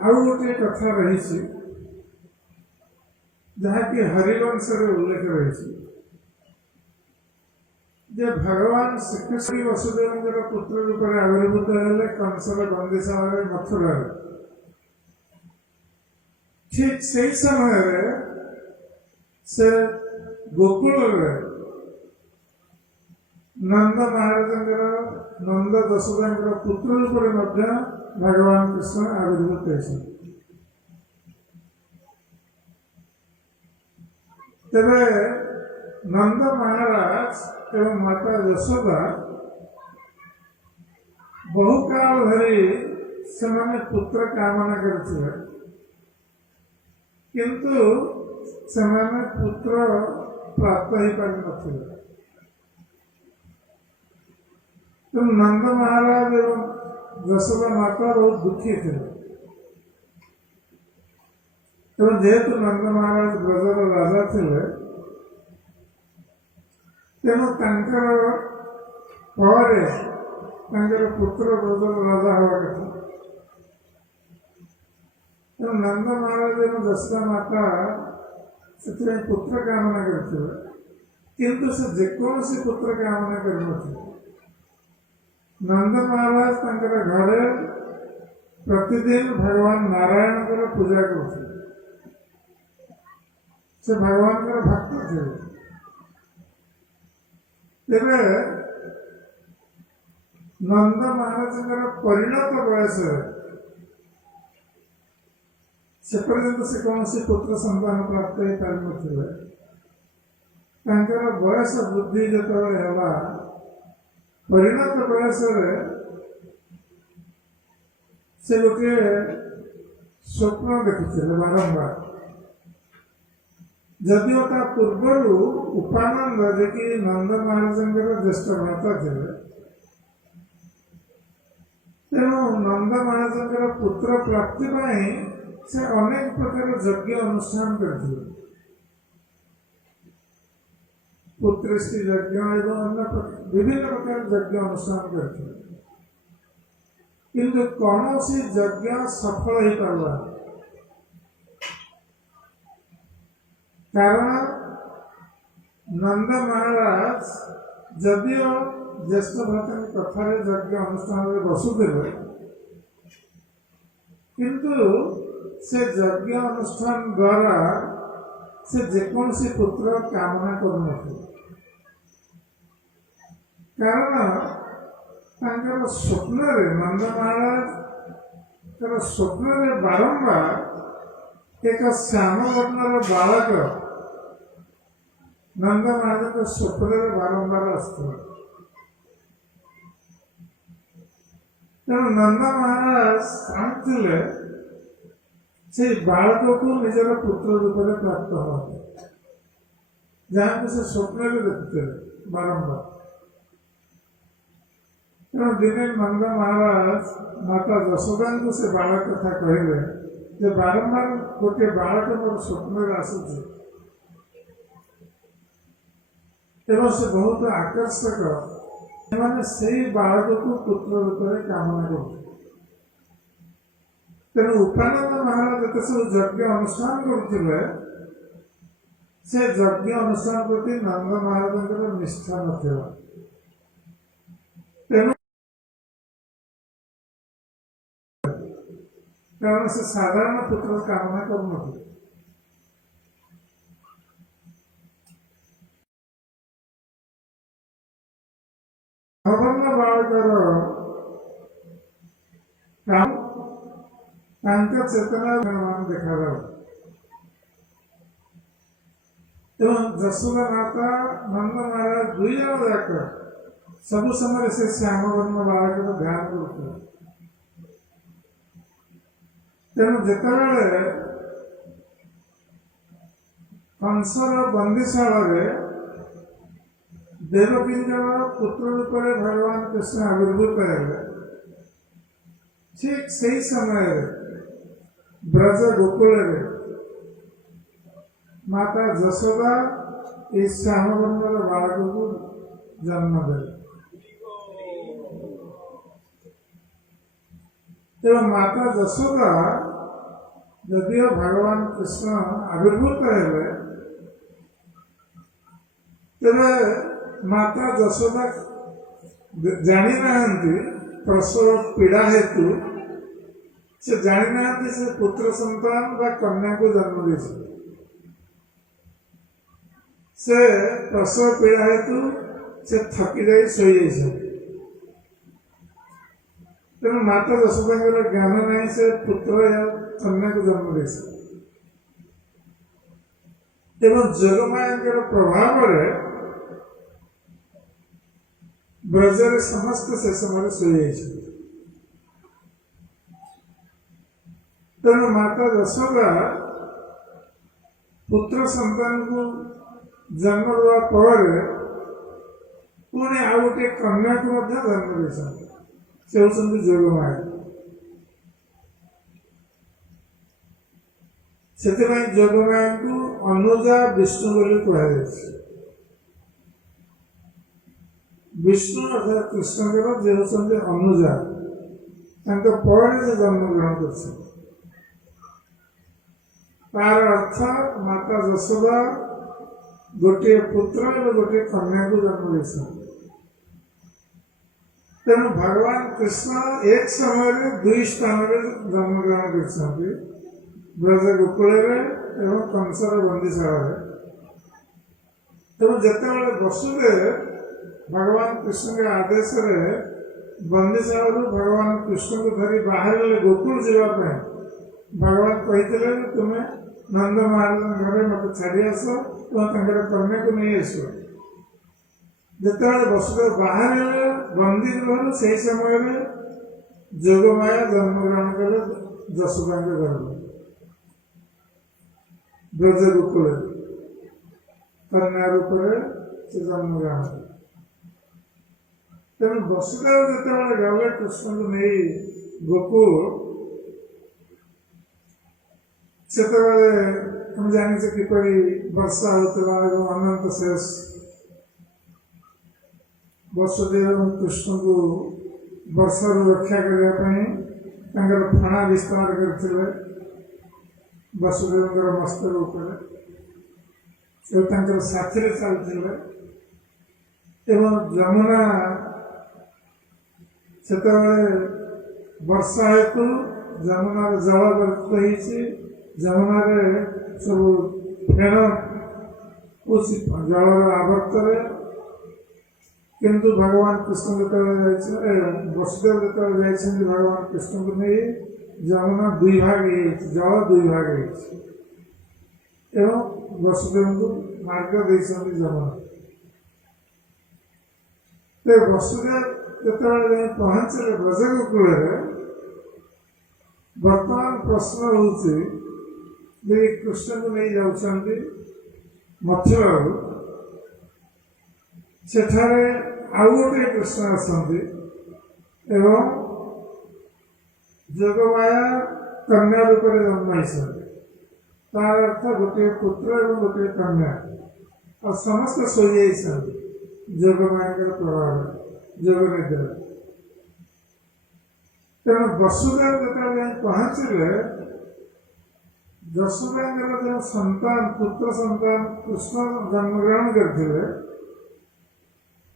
आउ गोटे कथा रही जहाँकि हरिवंश उल्लेख रही जे भगवान श्रीकृष्ण वसुदेव पुत्र रूप आविर्भूत हेले कंसर बंदीशाला मथुरा। ठीक से समय से गोकुल नंद महाराज नंद यशोदा पुत्र रूप भगवान कृष्ण आविर्भूत होते। तेरे नंद महाराज एवं माता यशोदा बहुकाल धरी ସେମାନେ ପୁତ୍ର କାମନା କରୁଥିଲେ, କିନ୍ତୁ ସେମାନେ ପୁତ୍ର ପ୍ରାପ୍ତ ହେଇପାରିନଥିଲେ। ତେଣୁ ନନ୍ଦ ମହାରାଜ ଏବଂ ଯଶୋଦା ମାତା ବହୁତ ଦୁଃଖୀ ଥିଲେ। ଏବଂ ଯେହେତୁ ନନ୍ଦ ମହାରାଜ ବ୍ରଜର ରାଜା ଥିଲେ, ତେଣୁ ତାଙ୍କର ପରେ ତାଙ୍କର ପୁତ୍ର ବ୍ରଜର ରାଜା ହେବା କଥା। ତେଣୁ ନନ୍ଦ ମହାରାଜ ଏବଂ ଯଶୋଦା ମାତା ସେଥିପାଇଁ ପୁତ୍ର କାମନା କରିଥିଲେ, କିନ୍ତୁ ସେ ଯେକୌଣସି ପୁତ୍ର କାମନା କରିନଥିଲେ। ନନ୍ଦ ମହାରାଜ ତାଙ୍କର ଘରେ ପ୍ରତିଦିନ ଭଗବାନ ନାରାୟଣଙ୍କର ପୂଜା କରୁଥିଲେ। ସେ ଭଗବାନଙ୍କର ଭକ୍ତ ଥିଲେ। ତେବେ ନନ୍ଦ ମହାରାଜଙ୍କର ପରିଣତ ବୟସରେ ସେ ପର୍ଯ୍ୟନ୍ତ ସେ କୌଣସି ପୁତ୍ର ସନ୍ତାନ ପ୍ରାପ୍ତ ହେଇପାରିନଥିଲେ। ତାଙ୍କର ବୟସ ବୃଦ୍ଧି ଯେତେବେଳେ ହେଲା, ପରିଣତ ବୟସରେ ସେ ଗୋଟିଏ ସ୍ୱପ୍ନ ଦେଖିଥିଲେ ବାରମ୍ବାର। ଯଦିଓ ତା ପୂର୍ବରୁ ଉପାନନ୍ଦ, ଯିଏକି ନନ୍ଦ ମହାରାଜଙ୍କର ଜ୍ୟେଷ୍ଠ ଭ୍ରାତା ଥିଲେ, ତେଣୁ ନନ୍ଦ ମହାରାଜଙ୍କର ପୁତ୍ର ପ୍ରାପ୍ତି ପାଇଁ ସେ ଅନେକ ପ୍ରକାର ଯଜ୍ଞ ଅନୁଷ୍ଠାନ କରିଥିଲେ। ପୁତ୍ରେଷ୍ଟି ଯଜ୍ଞ ଏବଂ ଅନ୍ୟ ବିଭିନ୍ନ ପ୍ରକାର ଯଜ୍ଞ ଅନୁଷ୍ଠାନ କରିଥିଲେ, କିନ୍ତୁ କୌଣସି ଯଜ୍ଞ ସଫଳ ହେଇପାରିଲା। କାରଣ ନନ୍ଦ ମହାରାଜ ଯଦିଓ ଜ୍ୟେଷ୍ଠ ଭ୍ରାତାଙ୍କ କଥାରେ ଯଜ୍ଞ ଅନୁଷ୍ଠାନରେ ବସୁଥିଲେ, କିନ୍ତୁ ସେ ଯଜ୍ଞ ଅନୁଷ୍ଠାନ ଦ୍ୱାରା ସେ ଯେକୌଣସି ପୁତ୍ର କାମନା କରୁନଥିଲେ। କାରଣ ତାଙ୍କର ସ୍ୱପ୍ନରେ, ନନ୍ଦ ମହାରାଜଙ୍କର ସ୍ୱପ୍ନରେ ବାରମ୍ବାର ଏକ ଶ୍ୟାମ ବର୍ଣ୍ଣର ବାଳକ ନନ୍ଦ ମହାରାଜଙ୍କ ସ୍ୱପ୍ନରେ ବାରମ୍ବାର ଆସୁଥିଲା। ତେଣୁ ନନ୍ଦ ମହାରାଜ ଚାହୁଁଥିଲେ ସେଇ ବାଳକକୁ ନିଜର ପୁତ୍ର ରୂପରେ ପ୍ରାପ୍ତ ହେବା, ଯାହାକୁ ସେ ସ୍ୱପ୍ନରେ ଦେଖୁଥିଲେ ବାରମ୍ବାର। ତେଣୁ ଦିନେ ନନ୍ଦ ମହାରାଜ ମାତା ଯଶୋଦାଙ୍କୁ ସେ ବାଳକ କଥା କହିଲେ ଯେ ବାରମ୍ବାର ଗୋଟିଏ ବାଳକ ମୋର ସ୍ୱପ୍ନରେ ଆସୁଛି ଏବଂ ସେ ବହୁତ ଆକର୍ଷକ, ସେମାନେ ସେଇ ବାଳକକୁ ପୁତ୍ର ରୂପରେ କାମନା କରୁଥିଲେ। ତେଣୁ ଉପାନନ୍ଦ ମହାରାଜ ଯେତେ ସବୁ ଯଜ୍ଞ ଅନୁଷ୍ଠାନ କରୁଥିଲେ, ସେ ଯଜ୍ଞ ଅନୁଷ୍ଠାନ ପ୍ରତି ନନ୍ଦ ମହାରାଜଙ୍କର ନିଷ୍ଠା ନଥିଲା। ତେଣୁ କାରଣ ସେ ସାଧାରଣ ପୁତ୍ର କାମନା କରୁନଥିଲେ। ଅବର୍ଣ୍ଣ ବାଳକର ତାଙ୍କ ଚେତନା ଦେଖାଯାଉ। ଏବଂ ଯଶୋଦା ମାତା, ନନ୍ଦ ମହାରାଜ ଦୁଇ ଜଣ ଯାକ ସବୁ ସମୟରେ ସେ ଶ୍ୟାମ ବର୍ଣ୍ଣ ବାଳକର ଧ୍ୟାନ କରୁଥିଲେ। ତେଣୁ ଯେତେବେଳେ କଂସର ବନ୍ଦୀଶାଳାରେ ଦେବକୀଙ୍କର ପୁତ୍ର ରୂପରେ ଭଗବାନ କୃଷ୍ଣ ଆବିର୍ଭୂତ ହେଲେ, ଠିକ୍ ସେହି ସମୟରେ ବ୍ରଜ ଗୋକୁଳରେ ମାତା ଯଶୋଦା এই ଶ୍ୟାମବର୍ଣ୍ଣର ବାଳକକୁ ଜନ୍ମ ଦେଲେ। ଏବଂ ମାତା ଯଶୋଦା ଯଦିଓ ଭଗବାନ କୃଷ୍ଣ ଆବିର୍ଭୂତ ହେଲେ, ତେବେ ମାତା ଯଶୋଦା ଜାଣିନାହାନ୍ତି ପ୍ରସବ ପୀଡ଼ା ହେତୁ ସେ ଜାଣିନାହାନ୍ତି ସେ ପୁତ୍ର ସନ୍ତାନ ବା କନ୍ୟାକୁ ଜନ୍ମ ଦେଇଛନ୍ତି। ସେ ପ୍ରସବ ପୀଡ଼ା ହେତୁ ସେ ଥକି ଯାଇ ଶୋଇଯାଇଛନ୍ତି। ତେଣୁ ମାତା ଯଶୋଦାଙ୍କର ଜ୍ଞାନ ନାହିଁ ସେ ପୁତ୍ର କନ୍ୟାକୁ ଜନ୍ମ ଦେଇଛନ୍ତି। ଏବଂ ଯୋଗମାୟାଙ୍କର ପ୍ରଭାବରେ ବ୍ରଜରେ ସମସ୍ତେ ସେ ସମୟରେ ଶୋଇଯାଇଛନ୍ତି। तेणु माता यशोदा पुत्र संतान को जन्म देवा पर पुणी आ गोटे कन्या को जन्म दे से होती जोगमाया से जोगमाया को अनुजा विष्णु बोली कहुए विष्णु अर्थात कृष्ण जे होती अनुजा पर जन्म ग्रहण कर तार अर्थ माता यशोदा गोटे पुत्र और गोटे कन्या को जन्म दे तेणु भगवान कृष्ण एक समय दुई स्थान में जन्म ग्रहण कर ब्रज गोकुल एवं कंसर बंदीशाला तेणु जिते वसुदेव भगवान कृष्ण के आदेश बंदीशाला भगवान कृष्ण को धरी बाहर गोकुल जावाई भगवान कही तुम्हें नंद महाराज घर मत छाड़ी आस तुम कन्या को नहीं आस जिते वसुदेव बाहर बंदी गृह से समय जोगमाया जन्म ग्रहण कले यशोदा घर ब्रज गोकुल कन्या रूप से जन्म ग्रहण कले तेणु वसुदेव जिते गले कृष्ण को नहीं गोकुल से हम जाने किपर वर्षा होता अनंत शेष वसुदेव कृष्ण को वर्षा रक्षा करने फणा विस्तार करते वसुदेव मस्तक उपर साथी चलते जमुना से वर्षा हेतु जमुनार जल व्यक्त जमुना सब फेण जल आवर्त किंतु भगवान कृष्ण जो वसुदेव जो भगवान कृष्ण को नहीं जमुना दुई भाग जल दुई भाग एवं वसुदेव को मार्ग दे जमुना तो वसुदेव जो पहुंचे ब्रज गोकुल वर्तमान प्रश्न होती कृष्ण को नहीं जाऊँगी मथुरा सेठारे आउ गोटे कृष्ण आसती एवं जोगमाया कन्या रूप में जन्म तार अर्थ गोटे पुत्र और गोटे कन्या और समस्त शोई जोगमाया प्रभाव जोग निद्रा तेणु वसुदेव जो पहुंचले यशोदा जो संतान पुत्र संतान कृष्ण जन्म ग्रहण करते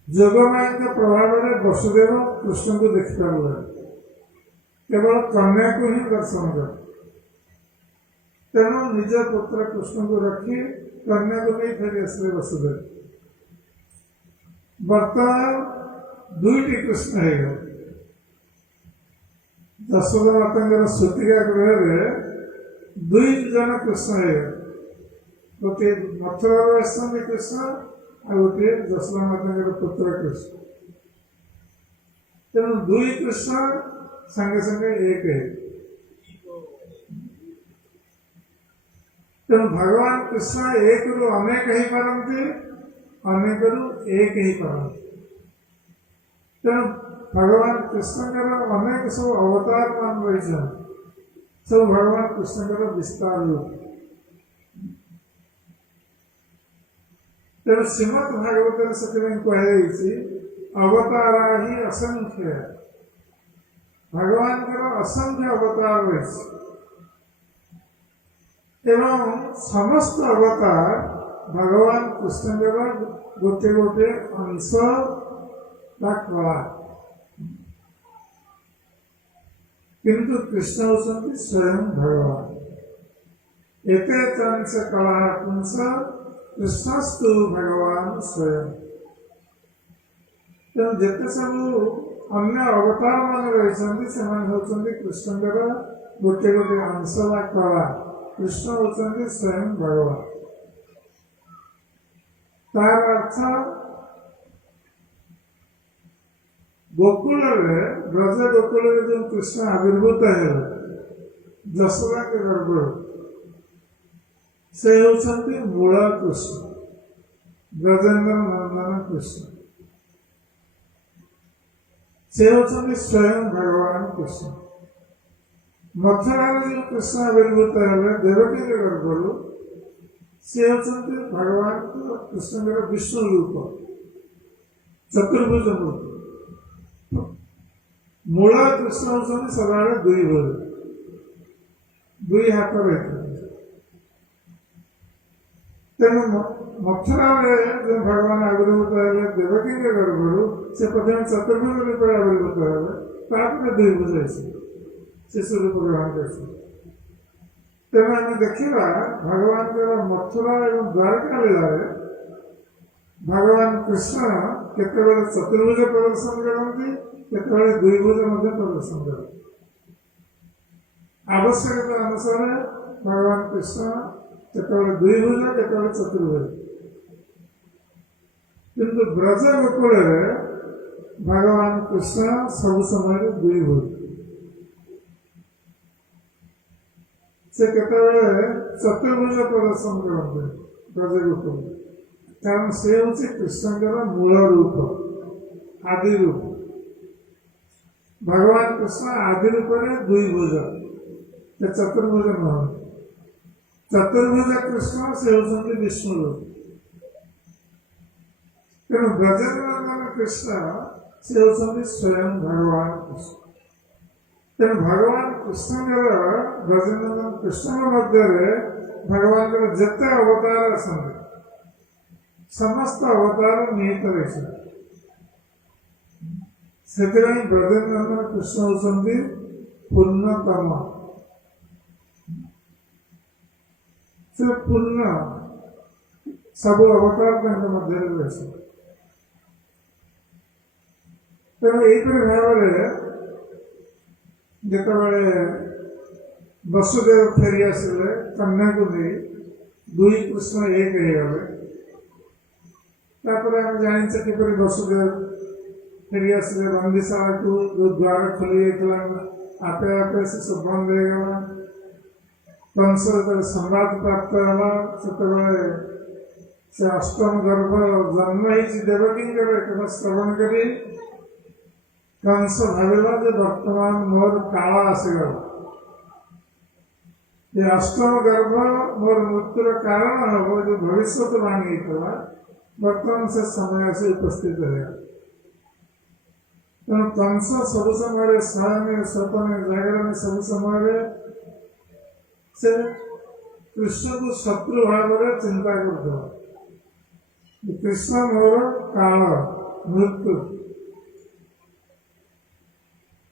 जोगमाया के प्रभाव में वसुदेव कृष्ण को देख पारे केवल कन्या को ही दर्शन कर तेणु निज पुत्र कृष्ण को रखी कन्या को नहीं फेरी आसले वसुदेव बर्तमान दुईटी कृष्ण है यशोदा माता सूतिका गृह दुई जन कृष्ण है गोटे मथुरा आसती कृष्ण आ गोटे यशोदा माता पुत्र कृष्ण तेणु दुई कृष्ण संगे संगे एक है तेणु भगवान कृष्ण एक रु अनेक ही पारती अनेक रु एक ही पारती तेणु भगवान कृष्ण अनेक सब अवतार मान रही सब भगवान कृष्ण विस्तार रूप तेणु श्रीमद भागवत से कहुई अवतारा ही असंख्य भगवान असंख्य अवतार रही एवं समस्त अवतार भगवान कृष्ण गोटे गोटे अंश कला किंतु कृष्ण होती स्वयं भगवान एक अंश कला पुंस कृष्णस्तु भगवान स्वयं तेणु जिते सब अन्य अवतार मान रही कृष्ण गोटे गोटे अंश कला कृष्ण होती स्वयं भगवान तार अर्थ गोकुल ब्रज गोकुल जो कृष्ण आविर्भूत है ଯଶୋଦା के गर्भ से होती मूल कृष्ण ब्रजेन्द्र नंदन कृष्ण से होती स्वयं भगवान कृष्ण मथुरा जो कृष्ण आविर्भूत है देवकी के गर्भ से होती भगवान कृष्ण विष्णु रूप चतुर्भुज रूप मूल कृष्ण होती सदा दुई भुज दुई हाथ रहते तेणु मथुरा जो भगवान आविर्भूत है देवकी के गर्भ से प्रथम चतुर्भुज रूप आविर्भूत है दुई भुज शिशु रूप ग्रहण कर तेणु आम देखा भगवान मथुरा और द्वारका लीला भगवान कृष्ण केतबेले चतुर्भुज प्रदर्शन करती केतबेले दुई भुज प्रदर्शन करते आवश्यकता अनुसार भगवान कृष्ण केतबेले दुई भुज केतबेले चतुर्भुज किंतु ब्रज गोकुल भगवान कृष्ण सब समय दुई भुज से केतबेले चतुर्भुज प्रदर्शन करते ब्रज गोकुल कारण से हूँ कृष्ण मूल रूप आदि रूप भगवान कृष्ण आदि रूप दुई भुज चतुर्भुज नुह चतुर्भुज कृष्ण से होती विष्णु रूप तेणु ब्रजेन्द्र कृष्ण से होती स्वयं भगवान कृष्ण तेणु भगवान कृष्ण ब्रजेन्द्र कृष्ण मध्य भगवान जिते अवतार आसते समस्त अवतार निहित रही से ब्रजेन्द्र कृष्ण होती पूर्णतम से पूर्ण सब अवतार मध्य रही तेणु यहीपरि भाव जितेबाला वसुदेव फेरी आसिले कन्या को नहीं दुई कृष्ण एक होगले आम जाने किपर वसुदेव फेरी आसिले बंदीशाला को जो द्वार खोली आपे आपे से सब बंद होगा कंस संवाद प्राप्त है से अष्टम गर्भ जन्म ही देवकी एक श्रवण करी कंस भाविला जे वर्तमान मोर काल आसीगला ये अष्टम गर्भ मोर मृत्युर कारण हम जो भविष्य बाणी वर्तमान से समय से उपस्थित है तेणु कंस सब समय शयन स्वपन जागरण सब समय से कृष्ण को शत्रु भाव चिंता कर कृष्ण मोर काल मृत्यु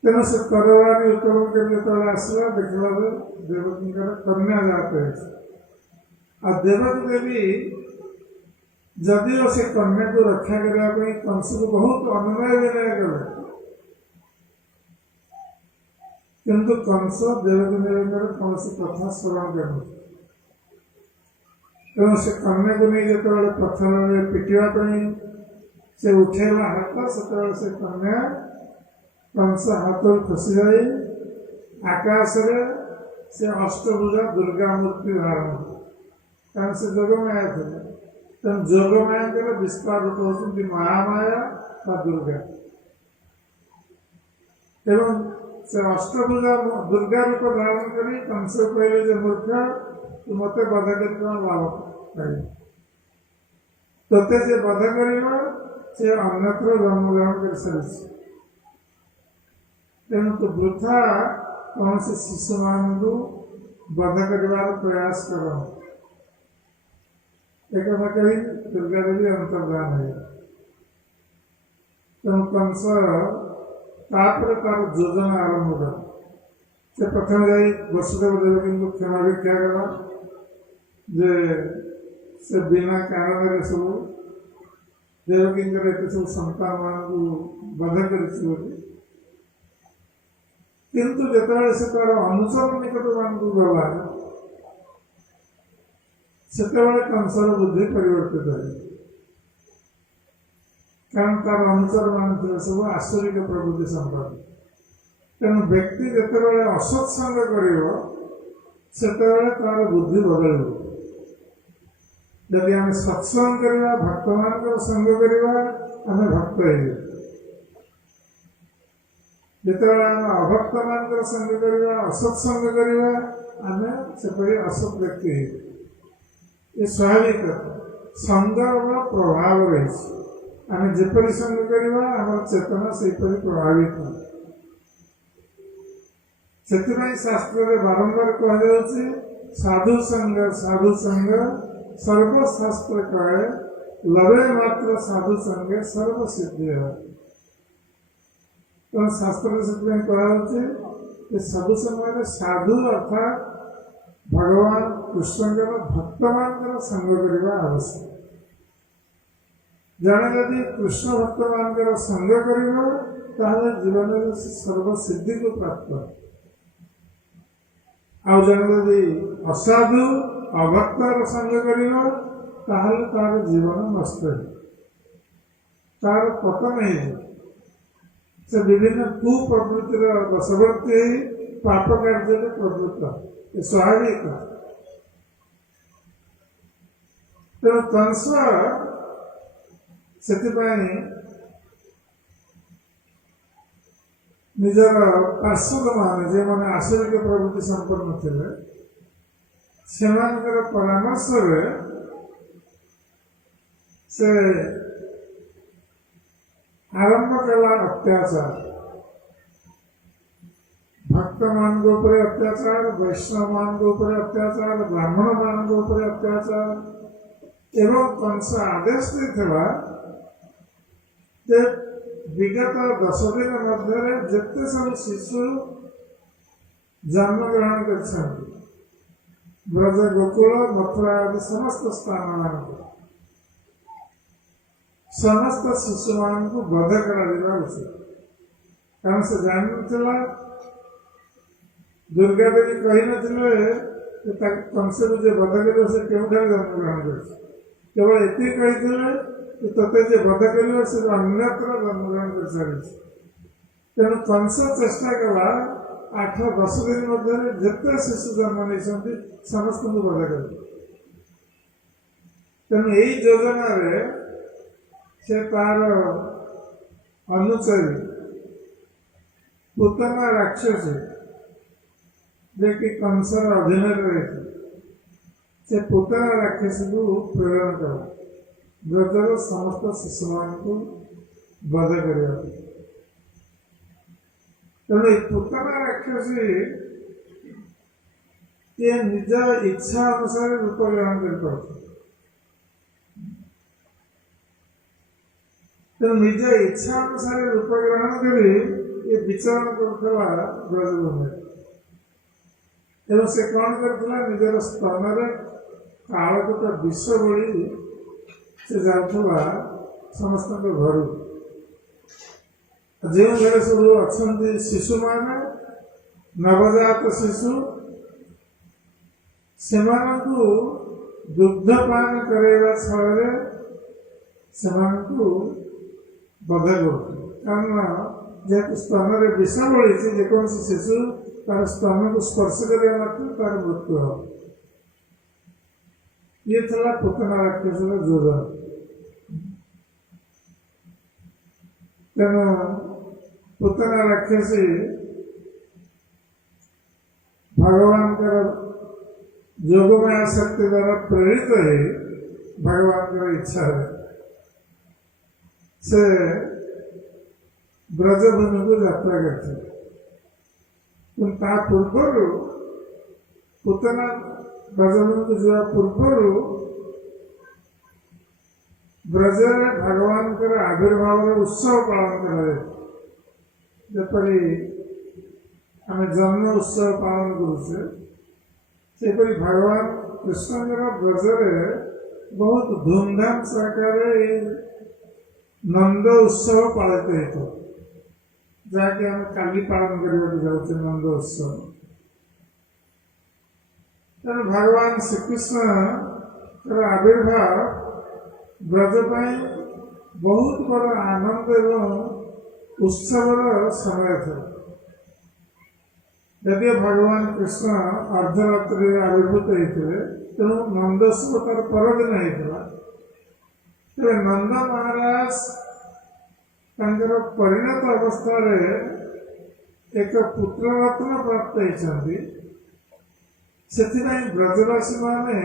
तेना से तरवारी उत्तोलन कर आसला देखला देवकी कन्या जाते आ देवकी देवी जदिव से कन्या को रक्षा करने कंस को बहुत अनुनय विनय कले किंतु कंस देवकी देवी कौन कथा श्रवण कर तेणु से कन्या को नहीं जो पत्थर में पिटिवाई से उठेला हाथ से कन्या कंस हाथ खसी जाए आकाश से अष्टभुजा दुर्गा मूर्ति धारण कारण से जोगमाया थे तेणु जोगमाया के विस्तार रूप होती महामाया व दुर्गा एवं से अष्टभुजा दुर्गा रूप धारण कर कंस कहले मूर्ख तू मत बध कर लाभ पाई तोते से बध कर से अन्यत्र जन्म ग्रहण कर सारी तेणु तो वृथा कौन से शिशु मान बध कर प्रयास कर एक कही दुर्गा देवी अंतर्धान है तेणु कंस तार योजना आरंभ कर से प्रथम जा वसुदेव देवकी को क्षमा भिक्षा कला जे से बिना कारण सब देवकी सब संतान मान बध कर किंतु जिते से तार अनुचर निकट मान गला से कंसर बुद्धि परिवर्तित है कारण तार अनुचर मान सब आसुरिक प्रवृत्ति संपन्न तेणु व्यक्ति जिते असत्संग कर ସେତେବେଳେ ତାର ବୁଦ୍ଧି ବଦଳିବ। ଯଦି ଆମେ ସତ୍ସଙ୍ଗ କରିବା, ଭକ୍ତମାନଙ୍କର ସଙ୍ଗ କରିବା, ଆମେ ଭକ୍ତ ହେଇଯିବା। ଯେତେବେଳେ ଆମେ ଅଭକ୍ତମାନଙ୍କର ସଙ୍ଗ କରିବା, ଅସତ୍ସଙ୍ଗ କରିବା, ଆମେ ସେପରି ଅସତ୍ ବ୍ୟକ୍ତି ହେଇଯିବା। ଏ ସ୍ୱାଭାବିକ ସଙ୍ଗର ପ୍ରଭାବ ରହିଛି। ଆମେ ଯେପରି ସଙ୍ଗ କରିବା, ଆମର ଚେତନା ସେହିପରି ପ୍ରଭାବିତ। ସେଥିପାଇଁ ଶାସ୍ତ୍ରରେ ବାରମ୍ବାର କୁହାଯାଉଛି ସାଧୁ ସଙ୍ଗ ସର୍ବଶାସ୍ତ୍ର କହେ, ଲବେ ମାତ୍ର ସାଧୁ ସଙ୍ଗେ ସର୍ବସିଦ୍ଧି ହୁଏ। ତେଣୁ ଶାସ୍ତ୍ରରେ ସେଥିପାଇଁ କୁହାଯାଉଛି ଯେ ସବୁ ସମୟରେ ସାଧୁ ଅର୍ଥାତ୍ ଭଗବାନ କୃଷ୍ଣଙ୍କର ଭକ୍ତମାନଙ୍କର ସଙ୍ଗ କରିବା ଆବଶ୍ୟକ। ଜଣେ ଯଦି କୃଷ୍ଣ ଭକ୍ତମାନଙ୍କର ସଙ୍ଗ କରିବ, ତାହେଲେ ଜୀବନରେ ସର୍ବସିଦ୍ଧିକୁ ପ୍ରାପ୍ତ। ଆଉ ଜଣେ ଯଦି ଅସାଧୁ ଅଭକ୍ତର ସଙ୍ଗ କରିବ, ତାହେଲେ ତାର ଜୀବନ ନଷ୍ଟ ହେବ, ତାର ପତନ ହେଇଯିବ। ସେ ବିଭିନ୍ନ କୁପ୍ରବୃତ୍ତିର ବଶବର୍ତ୍ତୀ ହେଇ ପାପ କାର୍ଯ୍ୟରେ ପ୍ରବୃତ୍ତ। ଏ ସ୍ୱାଭାବିକ। ତେଣୁ କଂସ ସେଥିପାଇଁ ନିଜର ପାର୍ଶ୍ୱଦମାନେ ଯେଉଁମାନେ ଆଶରିକ ପ୍ରବୃତ୍ତି ସମ୍ପନ୍ନ ଥିଲେ, ସେମାନଙ୍କର ପରାମର୍ଶରେ ସେ ଆରମ୍ଭ କଲା ଅତ୍ୟାଚାର। ଭକ୍ତମାନଙ୍କ ଉପରେ ଅତ୍ୟାଚାର, ବୈଷ୍ଣବମାନଙ୍କ ଉପରେ ଅତ୍ୟାଚାର, ବ୍ରାହ୍ମଣମାନଙ୍କ ଉପରେ ଅତ୍ୟାଚାର। ଏବଂ କଂସ ଆଦେଶ ଦେଇଥିଲା ଯେ ବିଗତ 10 ଦିନ ମଧ୍ୟରେ ଯେତେ ସବୁ ଶିଶୁ ଜନ୍ମଗ୍ରହଣ କରିଛନ୍ତି, ବ୍ରଜ, ଗୋକୁଳ, ମଥୁରା ଆଦି ସମସ୍ତ ସ୍ଥାନମାନଙ୍କୁ ସମସ୍ତ ଶିଶୁମାନଙ୍କୁ ବଧ କରାଯିବା ଉଚିତ। କାରଣ ସେ ଜାଣିନଥିଲା, ଦୁର୍ଗା ଦେବୀ କହିନଥିଲେ ଯେ କଂସକୁ ଯେ ବଧ କରିବ ସେ କେଉଁଠାରେ ଜନ୍ମଗ୍ରହଣ କରିଛି। କେବଳ ଏତିକି କହିଥିଲେ ଯେ ତୋତେ ଯେ ବଧ କରିବ ସେ ଅନ୍ୟତ୍ର ଜନ୍ମଗ୍ରହଣ କରିସାରିଛି। ତେଣୁ କଂସ ଚେଷ୍ଟା କଲା 8-10 ଦିନ ମଧ୍ୟରେ ଯେତେ ଶିଶୁ ଜନ୍ମ ନେଇଛନ୍ତି ସମସ୍ତଙ୍କୁ ବଧ କରିବ। ତେଣୁ ଏଇ ଯୋଜନାରେ ସେ ତାର ଅନୁଚରୀ ପୂତନା ରାକ୍ଷସୀ, ଯିଏକି କଂସର ଅଧୀନରେ ରହିଛି, ସେ ପୂତନା ରାକ୍ଷସୀକୁ ପ୍ରେରଣ କଲା ବ୍ରଜର ସମସ୍ତ ଶିଶୁମାନଙ୍କୁ ବଧ କରିବାକୁ। ତେଣୁ ଏ ପୂତନା ରାକ୍ଷସୀ ନିଜ ଇଚ୍ଛା ଅନୁସାରେ ରୂପ ଗ୍ରହଣ କରିପାରୁଥିଲେ। ତେଣୁ ନିଜ ଇଚ୍ଛା ଅନୁସାରେ ରୂପ ଗ୍ରହଣ କରି ଏ ବିଚରଣ କରୁଥିଲା ବ୍ରଜଭୂମିରେ। ଏବଂ ସେ କ'ଣ କରୁଥିଲା, ନିଜର ସ୍ତନରେ କାଳକୂଟ ବିଷ ବୋଳି ସେ ଯାଉଥିଲା ସମସ୍ତଙ୍କ ଘରକୁ। ଯେଉଁ ଘରେ ସବୁ ଅଛନ୍ତି ଶିଶୁମାନେ, ନବଜାତ ଶିଶୁ, ସେମାନଙ୍କୁ ଦୁଗ୍ଧପାନ କରାଇବା ଛଳରେ ସେମାନଙ୍କୁ ବଧ କରୁଥିଲେ। କାରଣ ଯେହେତୁ ସ୍ତନରେ ବିଷ ବଳିଛି, ଯେକୌଣସି ଶିଶୁ ତାର ସ୍ତନକୁ ସ୍ପର୍ଶ କରିବା ମାତ୍ରେ ତାର ମୃତ୍ୟୁ ହେବ। ଇଏ ଥିଲା ପୂତନା ରାକ୍ଷସର ଯୋଜନା। ତେଣୁ ପୂତନା ରାକ୍ଷସୀ ଭଗବାନଙ୍କର ଯୋଗମାୟା ଶକ୍ତି ଦ୍ୱାରା ପ୍ରେରିତ ହେଇ ଭଗବାନଙ୍କର ଇଚ୍ଛାରେ ସେ ବ୍ରଜଭୂମିକୁ ଯାତ୍ରା କରିଥିଲେ। କିନ୍ତୁ ତା ପୂର୍ବରୁ ପୂତନା ବ୍ରଜଭୂମିକୁ ଯିବା ପୂର୍ବରୁ ବ୍ରଜରେ ଭଗବାନଙ୍କର ଆବିର୍ଭାବର ଉତ୍ସବ ପାଳନ କରାଯାଏ। ଯେପରି ଆମେ ଜନ୍ମ ଉତ୍ସବ ପାଳନ କରୁଛେ, ସେପରି ଭଗବାନ କୃଷ୍ଣଙ୍କର ବ୍ରଜରେ ବହୁତ ଧୁମଧାମ ସହକାରେ ଏଇ ନନ୍ଦ ଉତ୍ସବ ପାଳିତ ହେଇଥାଏ, ଯାହାକି ଆମେ କାଲି ପାଳନ କରିବାକୁ ଯାଉଛେ ନନ୍ଦ ଉତ୍ସବ। ତେଣୁ ଭଗବାନ ଶ୍ରୀକୃଷ୍ଣଙ୍କର ଆବିର୍ଭାବ ବ୍ରଜ ପାଇଁ ବହୁତ ବଡ଼ ଆନନ୍ଦ ଏବଂ ଉତ୍ସବର ସମୟ ଥିଲା। यदि भगवान कृष्ण अर्धरात्रि आविर्भूत होते तेणु नंदोत्सव तार परदिन होता तेरे नंद महाराज परिणत अवस्था एक पुत्र रत्न प्राप्त होती ब्रजवासी माने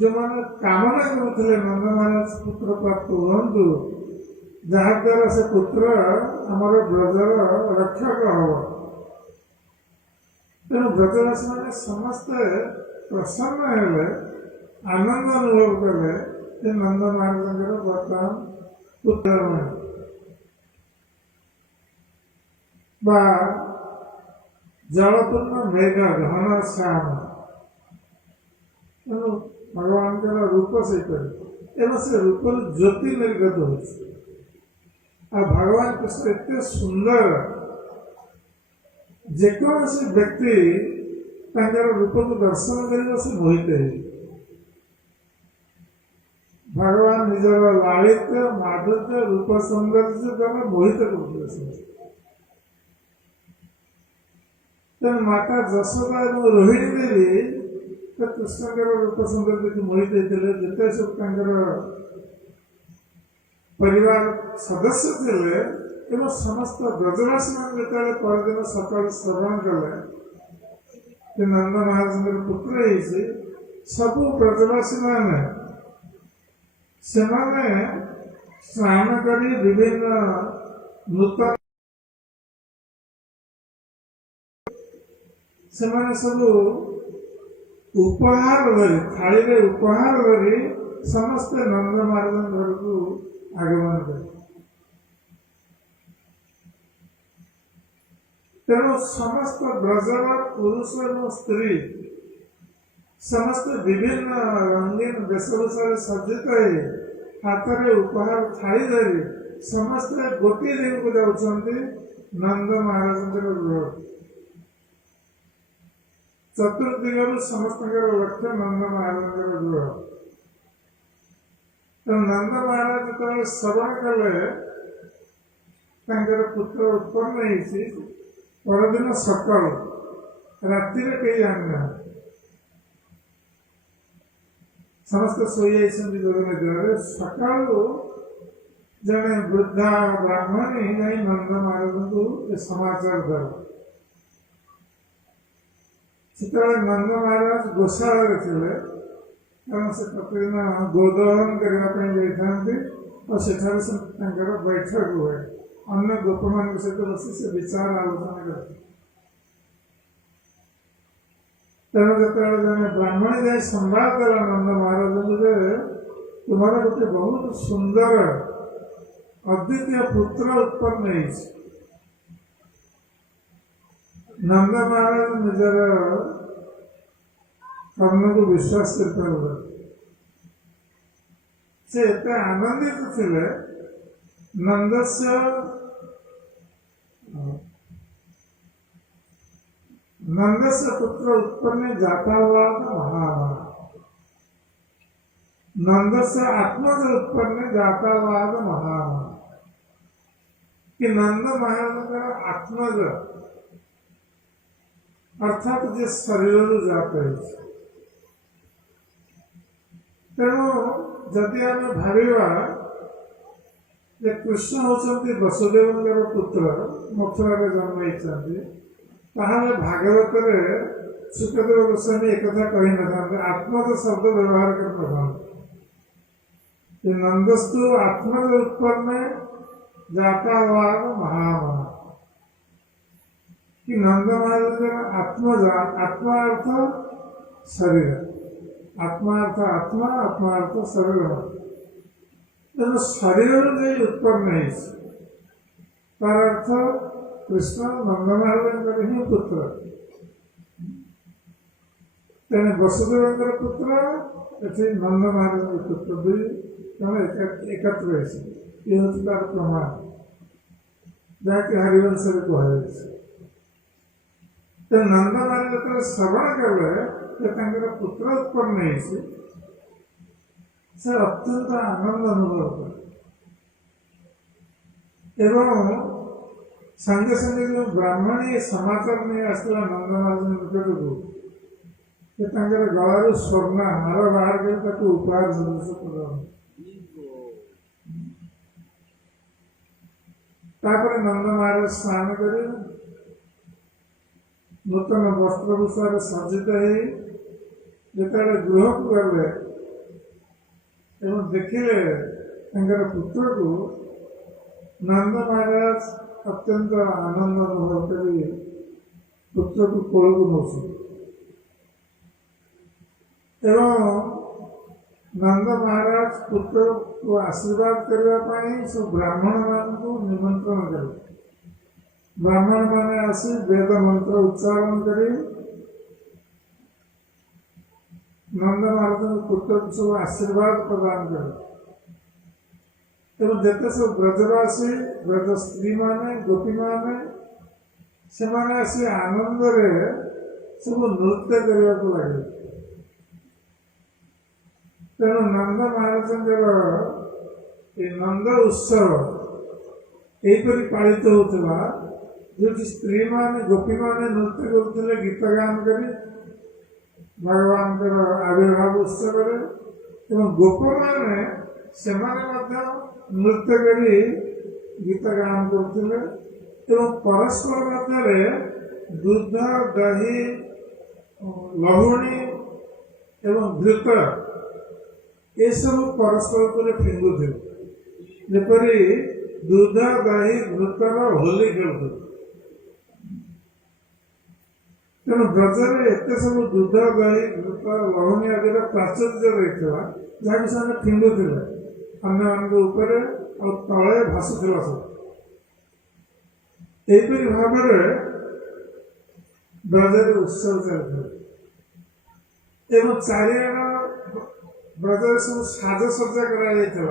जो मैंने कामना करुले नंद महाराज पुत्र प्राप्त हूँ जहाद्वारा से पुत्र आमर ब्रजर रक्षक हम तेणु ब्रजवासी मैंने समस्ते प्रसन्न हेले आनंद अनुभव कले नंद महाराज बर्तमान पुत्र जलपूर्ण मेघ घन श्याम तेणु भगवान रूप से एवं से रूप ज्योति निर्गत हो भगवान कृष्ण एत सुंदर जेकोसी व्यक्ति रूप को दर्शन कर मोहित है भगवान निजर लालित्य माधुर्य रूप सौंदर्य द्वारा मोहित कर माता जशोदा और रोहिणी देवी तो कृष्ण रूप सौंदर्य की मोहित होते जिते सब परिवार सदस्य थे एवं समस्त ब्रजवासी मान जो परदिन सकाल श्रवण कले नंद महाराज पुत्र सबू ब्रजवासी मैंने स्नान कर विभिन्न नूतन सब उपहार धरी थाली में उपहार धरी समस्ते नंद महाराज घर को आगमन कर तेणु समस्त ब्रजर पुरुष और स्त्री समस्त विभिन्न रंगीन वेशभूषा सज्जित है हाथ में उपहार थाली धरी समस्ते गोटे दिन को जाऊँच नंद महाराज गृह चतुर्दिगु समस्त लक्ष्य नंद महाराज गृह तो नंद महाराज जो श्रवण कले पुत्र उत्पन्न होती परदिन सकाल राति कई जाना समस्त शोई जाइए सका जड़े वृद्धा ब्राह्मणी जाए नंद महाराज को समाचार दल से नंद महाराज गोशाला थे कारण से प्रतिदिन गोदहन करने और सेठार बैठक हुए अन्य गोप मान सहित बस से विचार आलोचना करते तेणु जो जन ब्राह्मणी जाए संवाद कला नंद महाराज तुम्हारा गोटे बहुत सुंदर अद्वितीय पुत्र उत्पन्न नंद महाराज निजर कर्म को विश्वास करते से आनंदित थे नंदस्य पुत्र उत्पन्न जाता हुआ महान नंदस्य आत्मज उत्पन्न जाता हुआ महान कि नंद महाराज आत्मज अर्थात जो शरीर जाता है तेणु जदि आम भावा कृष्ण होती वसुदेव पुत्र मथुरा जन्म होती भागवत सुखदेव गोस्वामी एक कही न आत्मज शब्द व्यवहार कर नंदस्तु आत्मज उत्पन्न जाता हुआ महामना कि नंद महाराज आत्मज आत्मा अर्थ शरीर आत्मा अर्थ आत्मा आत्मा अर्थ शरीर तेना शरीर जो उत्पन्न तार अर्थ कृष्ण नंद महाराज ही पुत्र तेने वसुदेव पुत्र ये नंद महाराज पुत्र दुई एकत्र ये हूँ तार प्रमाण जहाँकि हरिवंश कहुई नंद महाराज जो श्रवण कले पुत्र उत्पन्न से अत्यंत आनंद अनुभव कर संगे संगे जो ब्राह्मणी समाचार नहीं आसला नंदमाल निकटू कि गलार स्वर्ण हार बाहर कर उपहार सदस्य प्रदान नंद महाराज स्नान कर नूतन वस्त्रभूषार सज्जित हो गृह को गले देखिले पुत्र को नंद महाराज अत्यंत आनंद अनुभव कर पुत्र को कोल को नौ नंद महाराज पुत्र को आशीर्वाद करने सब ब्राह्मण मान को निमंत्रण कर ब्राह्मण माने आसी वेद मंत्र उच्चारण कर नंद महाराज पुत्र को सब आशीर्वाद प्रदान कर जिते सब ब्रजवासी ब्रज स्त्री माने गोपी माने से आसी आनंद सब नृत्य करने को लगे तेणु नंद महाराज नंद उत्सव यहीपर पालित होता जो स्त्री मान गोपी मान नृत्य करते गीत गान कर भगवान आविर्भाव उत्सव गोप मैंने नृत्य कर गीत गान करते परस्पर मध्य दूध दही लहुणी एवं घृत ये सब परस्पर पर फिंगुथे जपरी दूध दही घृतर होली खेलते तेणु ब्रजरे एत सब दूध दही घृत लहुणी आदि प्राचुर्य रही जहाँ से फिंगुले अन्य मान तले भाषुला सब यहीपरि भाव ब्रजर उत्सव चलता चारिआड ब्रजर सब साजसज्जा कर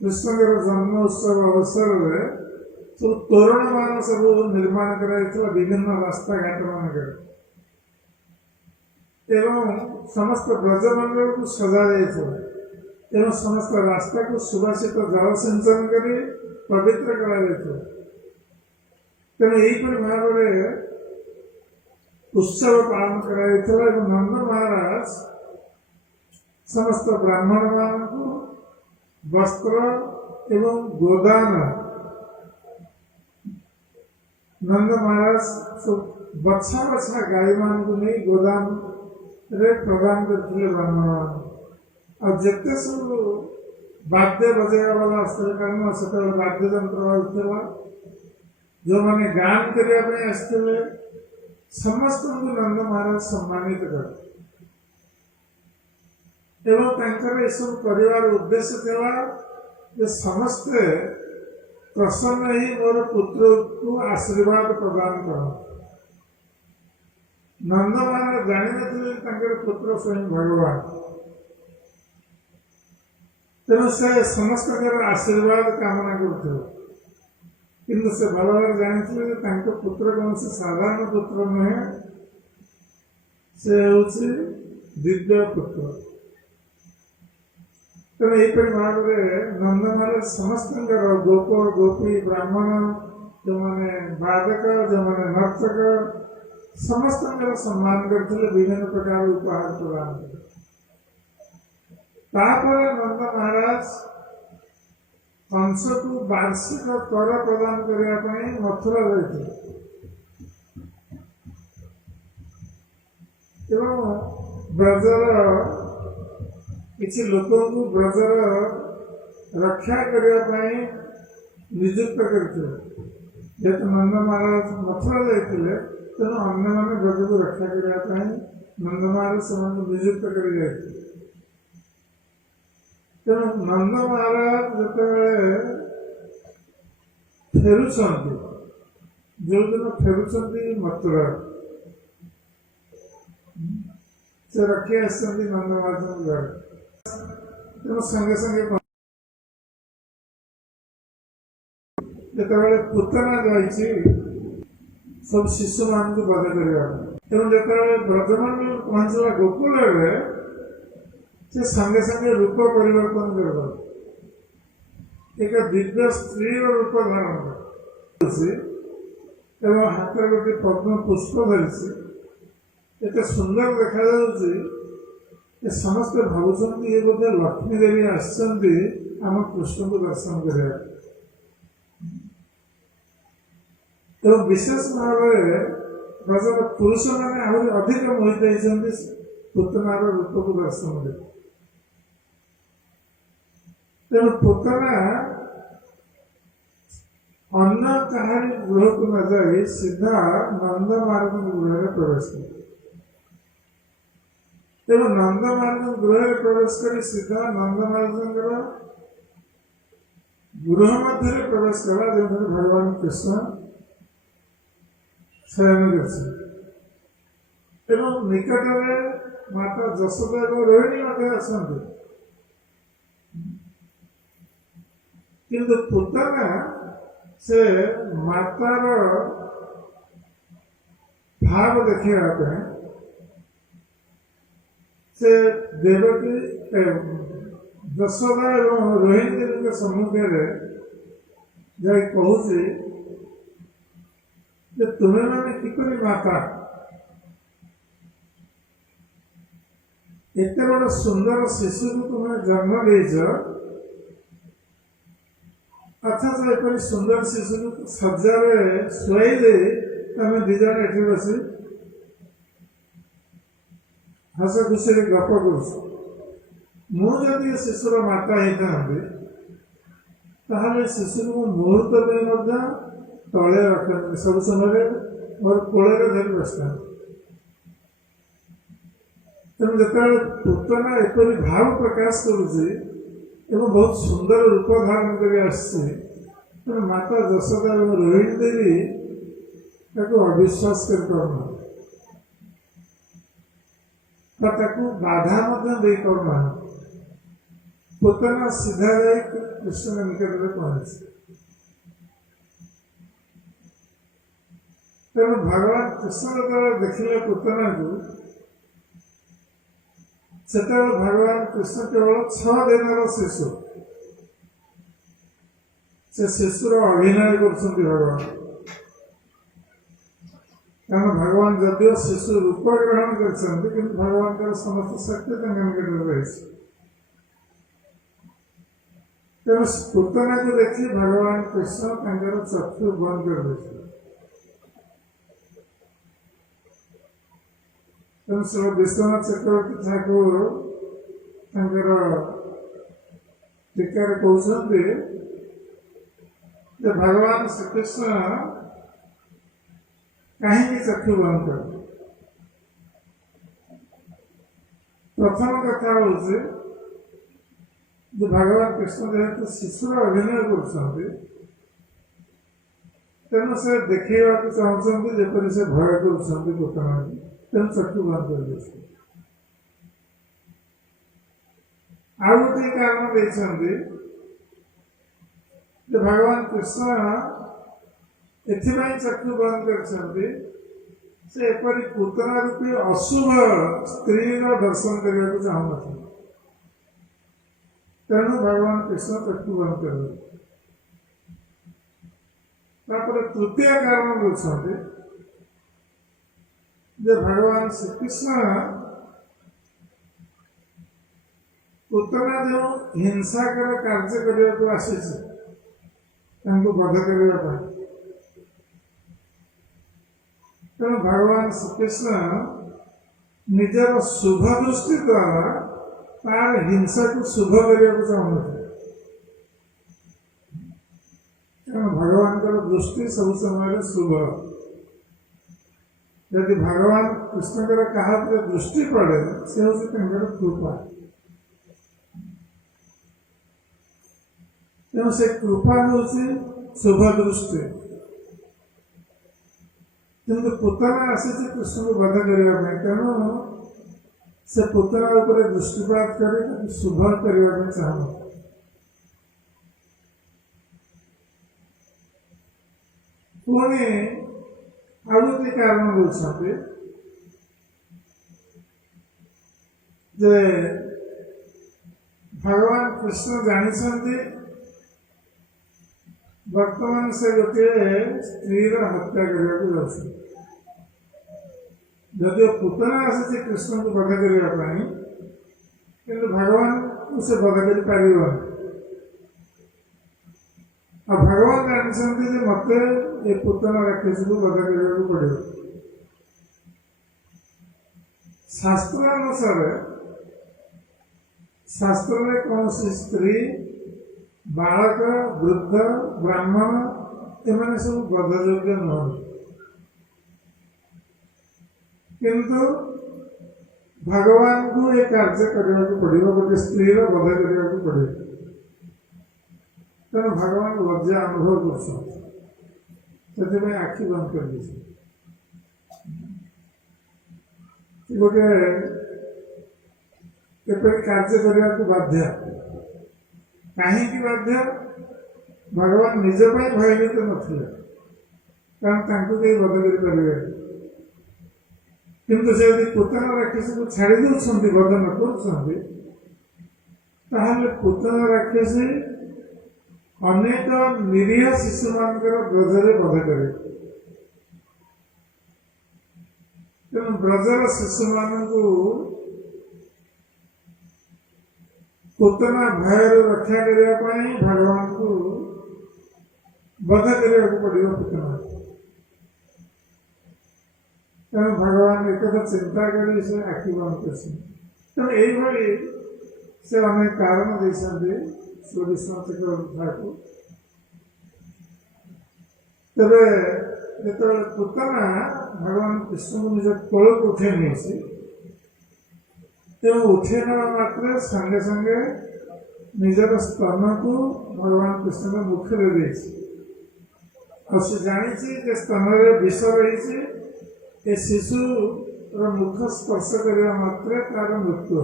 कृष्ण जन्म उत्सव अवसर में सब तोरण मान सब निर्माण कर विभिन्न रास्ता घाट मान समस्त ब्रजमंडल को सजा एवं समस्त रास्ता को सुभाषित जल सिंचन कर पवित्र कर तेणु यहीपर भाव उत्सव पालन कर नंद महाराज समस्त ब्राह्मण मान को वस्त्र एवं गोदान नंद महाराज बछा बछा गाय मान को नहीं गोदान रे प्रदान करते ब्राह्मण मान और जिते सब वाद्य बजेगा वाला कारण से वाद्य यंत्र बाजुला जो मैंने गान करने समस्त को नंद महाराज सम्मानित करते एवं सब परिवार उद्देश्य था समस्ते प्रसन्न ही मोर पुत्र को आशीर्वाद प्रदान कर नंद महाराज जानी न पुत्र स्वयं भगवान तेणु से समस्त आशीर्वाद कामना कर भल भाव जानी पुत्र कौन से साधारण पुत्र नुहे से हूँ दिव्य पुत्र तेणु यहीपरि भाव नंद महाराज समस्त गोप गोपी ब्राह्मण जो मैंने बाधक जो मैंने नर्तक समस्त सम्मान करते विभिन्न प्रकार उपहार प्रदान कर नंद महाराज कंस को वार्षिक कर प्रदान करने मथुरा जाते ब्रजर किसी लोक को ब्रजर रक्षा करने नियुक्त करते जेहेतु नंद महाराज मथुरा जाते तेणु अन्य मैंने ब्रज को रक्षा करने नंद महाराज से नियुक्त कर तेणु नंद महाराज जो फेरुंट जो दिन फेरुंट मथुरा से रखी आस नंद महाराज घर तेणु संगे संगे जिते पूतना जाइए सब शिशु मान को बध करने तेणु जो ब्रजमंडल पहुंचला गोकुल से संगे संगे रूप परिवर्तन कर एक दिव्य स्त्री रूप धारण कर एवं हाथ गोटे पद्म पुष्प धरी एत सुंदर देखा समस्ते भावुं ये बोधे लक्ष्मी देवी आम कृष्ण को दर्शन करने विशेष भाव ब्रजर पुरुष मैंने आहरी अधिक मोहित होती पुतनार रूप को दर्शन कर तेणु पुतना अन्य कहानी गृह को न जाए सीधा नंद मार्ग गृह में प्रवेश कर तेणु नंद मार्ग गृह में प्रवेश कर सीधा नंद मार्ग गृह मध्य प्रवेश कला जो भगवान कृष्ण शयन कर निकट में माता जशोदा और रोहिणी आसती किंतु पुतना से मातार भाव देखा से देवकी जशोदा और रोहिणी देवी के सम्मुखें जा कहूँ तुम्हें मैंने किपरि माता एत बड़ सुंदर शिशु को तुम्हें जन्म देच अथच एपरी सुंदर शिशु को सज्जार शुआई दे तुम दिज ये बसी हस खुशी गप कर मुझे शिशुर माता होता शिशु को मुहूर्त तले रख सब समय मोर कोल धरी बसता तेणु जो पुतना एपरी भाव प्रकाश करुच्ची बहुत सुंदर रूप धारण कर माता जशोदा और रोहिणी देवी अविश्वास कर बाधा दे करना पुतना सीधा जा कृष्ण निकट में पहुंचे तेणु भगवान कृष्ण जो देखिले पुतना को से भगवान कृष्ण केवल 6 दिन शिशु से शिशुर अभिनय कर भगवान कारण भगवान जदिव शिशु रूप ग्रहण कर भगवान का समस्त शक्ति निकट रही तेणु पुतना को देखी भगवान कृष्ण चक्षु बंद कर देते श्री विश्वनाथ चक्रवर्ती ठाकुर टीकार कहते भगवान श्रीकृष्ण कहीं चक्षु बंद कर प्रथम कथा हूँ भगवान कृष्ण जेहेतु शिशुर अभिनय करेणु से देखा चाहते जपरी से भय कर पुतना तेणु चक्षु बंद कर आउ गोटे कारण भगवान कृष्ण एथिपाई चक्षु बंद कर पुतना रूपी अशुभ स्त्री दर्शन करने को चाहून तेणु भगवान कृष्ण चक्षु बंद कर तृतीय कारण होती भगवान श्रीकृष्ण पुतना जो हिंसाकर कार्य करने को आसी बध करने तेणु भगवान श्रीकृष्ण निजर शुभ दृष्टि द्वारा तार हिंसा को शुभ करने को चाहते भगवान दृष्टि सब समय शुभ यदि भगवान कृष्ण क्या दृष्टि पड़े से हूँ कृपा तेणु से कृपा हूँ शुभ दृष्टि किंतु पुतना आसी कृष्ण को बध करने तेणु से पुतना उपर दृष्टिपात कर शुभ करने चाहूँ पुणी आउ गोटे कारण होती भगवान कृष्ण जानते वर्तमान से गोटे स्त्री हत्या करने जदि पुतना आसी कृष्ण को बध करने कि भगवान से बध कर पार भगवान जानते मत ये पुतना राक्षस को बध करने पड़े शास्त्र अनुसार शास्त्र में कौन सी स्त्री बालक वृद्ध ब्राह्मण एम सब बधयोग्य नुह किंतु भगवान को ये कार्य करने को पड़ो गोटे स्त्री बध करने को पड़े तेणु भगवान लज्जा अनुभव कर आखि बंद कर गोटे कार्य करने को बाध्य कहीं बाध्य भगवान निज भयभीत नथिले कारण कहीं बध कर किंतु से पुतना राक्षस को छाड़ी दौरान बध न कर पुतना राक्षस अनेक निरीह शिशु मान ब्रजरे बध करे तेणु ब्रजर शिशु मान पुतना भय रक्षा करने भगवान को बध करने को पड़ो पुतना तेणु भगवान एक चिंता कर आखि बंद कर तेणु यही से अनेक कारण देते सूर्य को तेरे जो पुतना भगवान कृष्ण को निज कोल को उठे नहीं तेणु उठे ना मात्र संगे संगे निजर स्तन को भगवान कृष्ण ने मुख दे और से जानी स्तन में विष रही ए शिशु मुख स्पर्श करने मात्र तार मृत्यु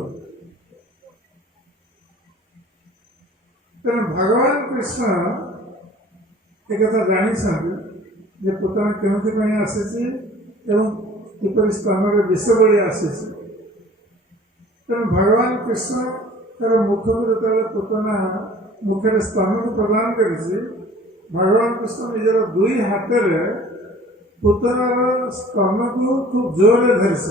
तेणु भगवान कृष्ण एक जानी पुतना क्यों आसी किपर स्थान में विष बड़ी आसी तेणु भगवान कृष्ण तार मुख को जो पुतना मुखे स्थान को प्रदान कर भगवान कृष्ण निजर दुई हाथ में पुतनार स्तन को खूब जोर धरस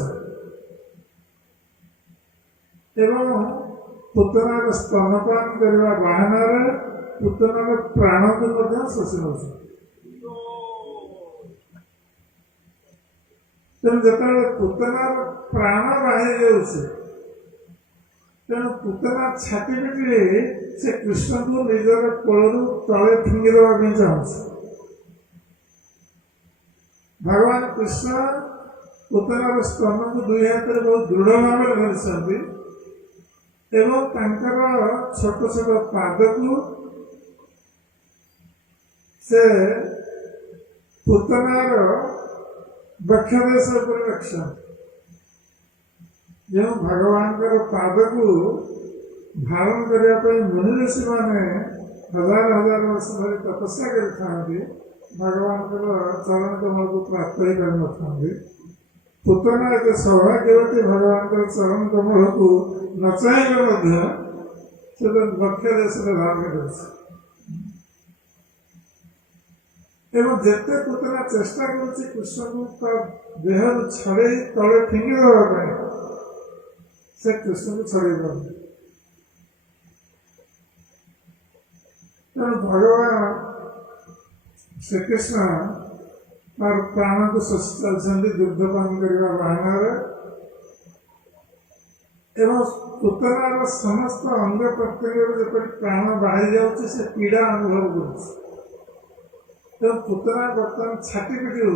एवं पुतनार स्तनपान करने बाहाना पुतनार प्राण को शोषि नौ तेणु जो पुतनार प्राण बाहरी जाऊे तेणु पुतना छाती पिटी से कृष्ण को निजर कोलू तले फिंगी देवा चाहूँ भगवान कृष्ण पुतनार स्तन को दुई हाथ में बहुत दृढ़ भाव धरी एवं छोट छोट पाद को से पुतनार वक्षदेश पर रक्षा जो भगवान पाद को धारण करने मुनि ऋषि मैंने हजार हजार वर्ष धरी तपस्या कर भगवान चरण कमल को प्राप्त ही कर न पुतना एक सौभाग्यवती भगवान चरण कमल को न चाहिए वक्ष देश में धारण कर जिते पुतना चेष्टा कर कृष्ण को देह छड़े तले फिंगी देवाई से कृष्ण को छड़े तेणु भगवान श्रीकृष्ण तार प्राण को शोषि चलते दुग्धपान करने बाहाना एवं पुतनार समस्त अंग प्रत्यंग जो प्राण बाहरी जाऊँच से पीड़ा अनुभव कर पुतना बर्तमान छाती पिटी हो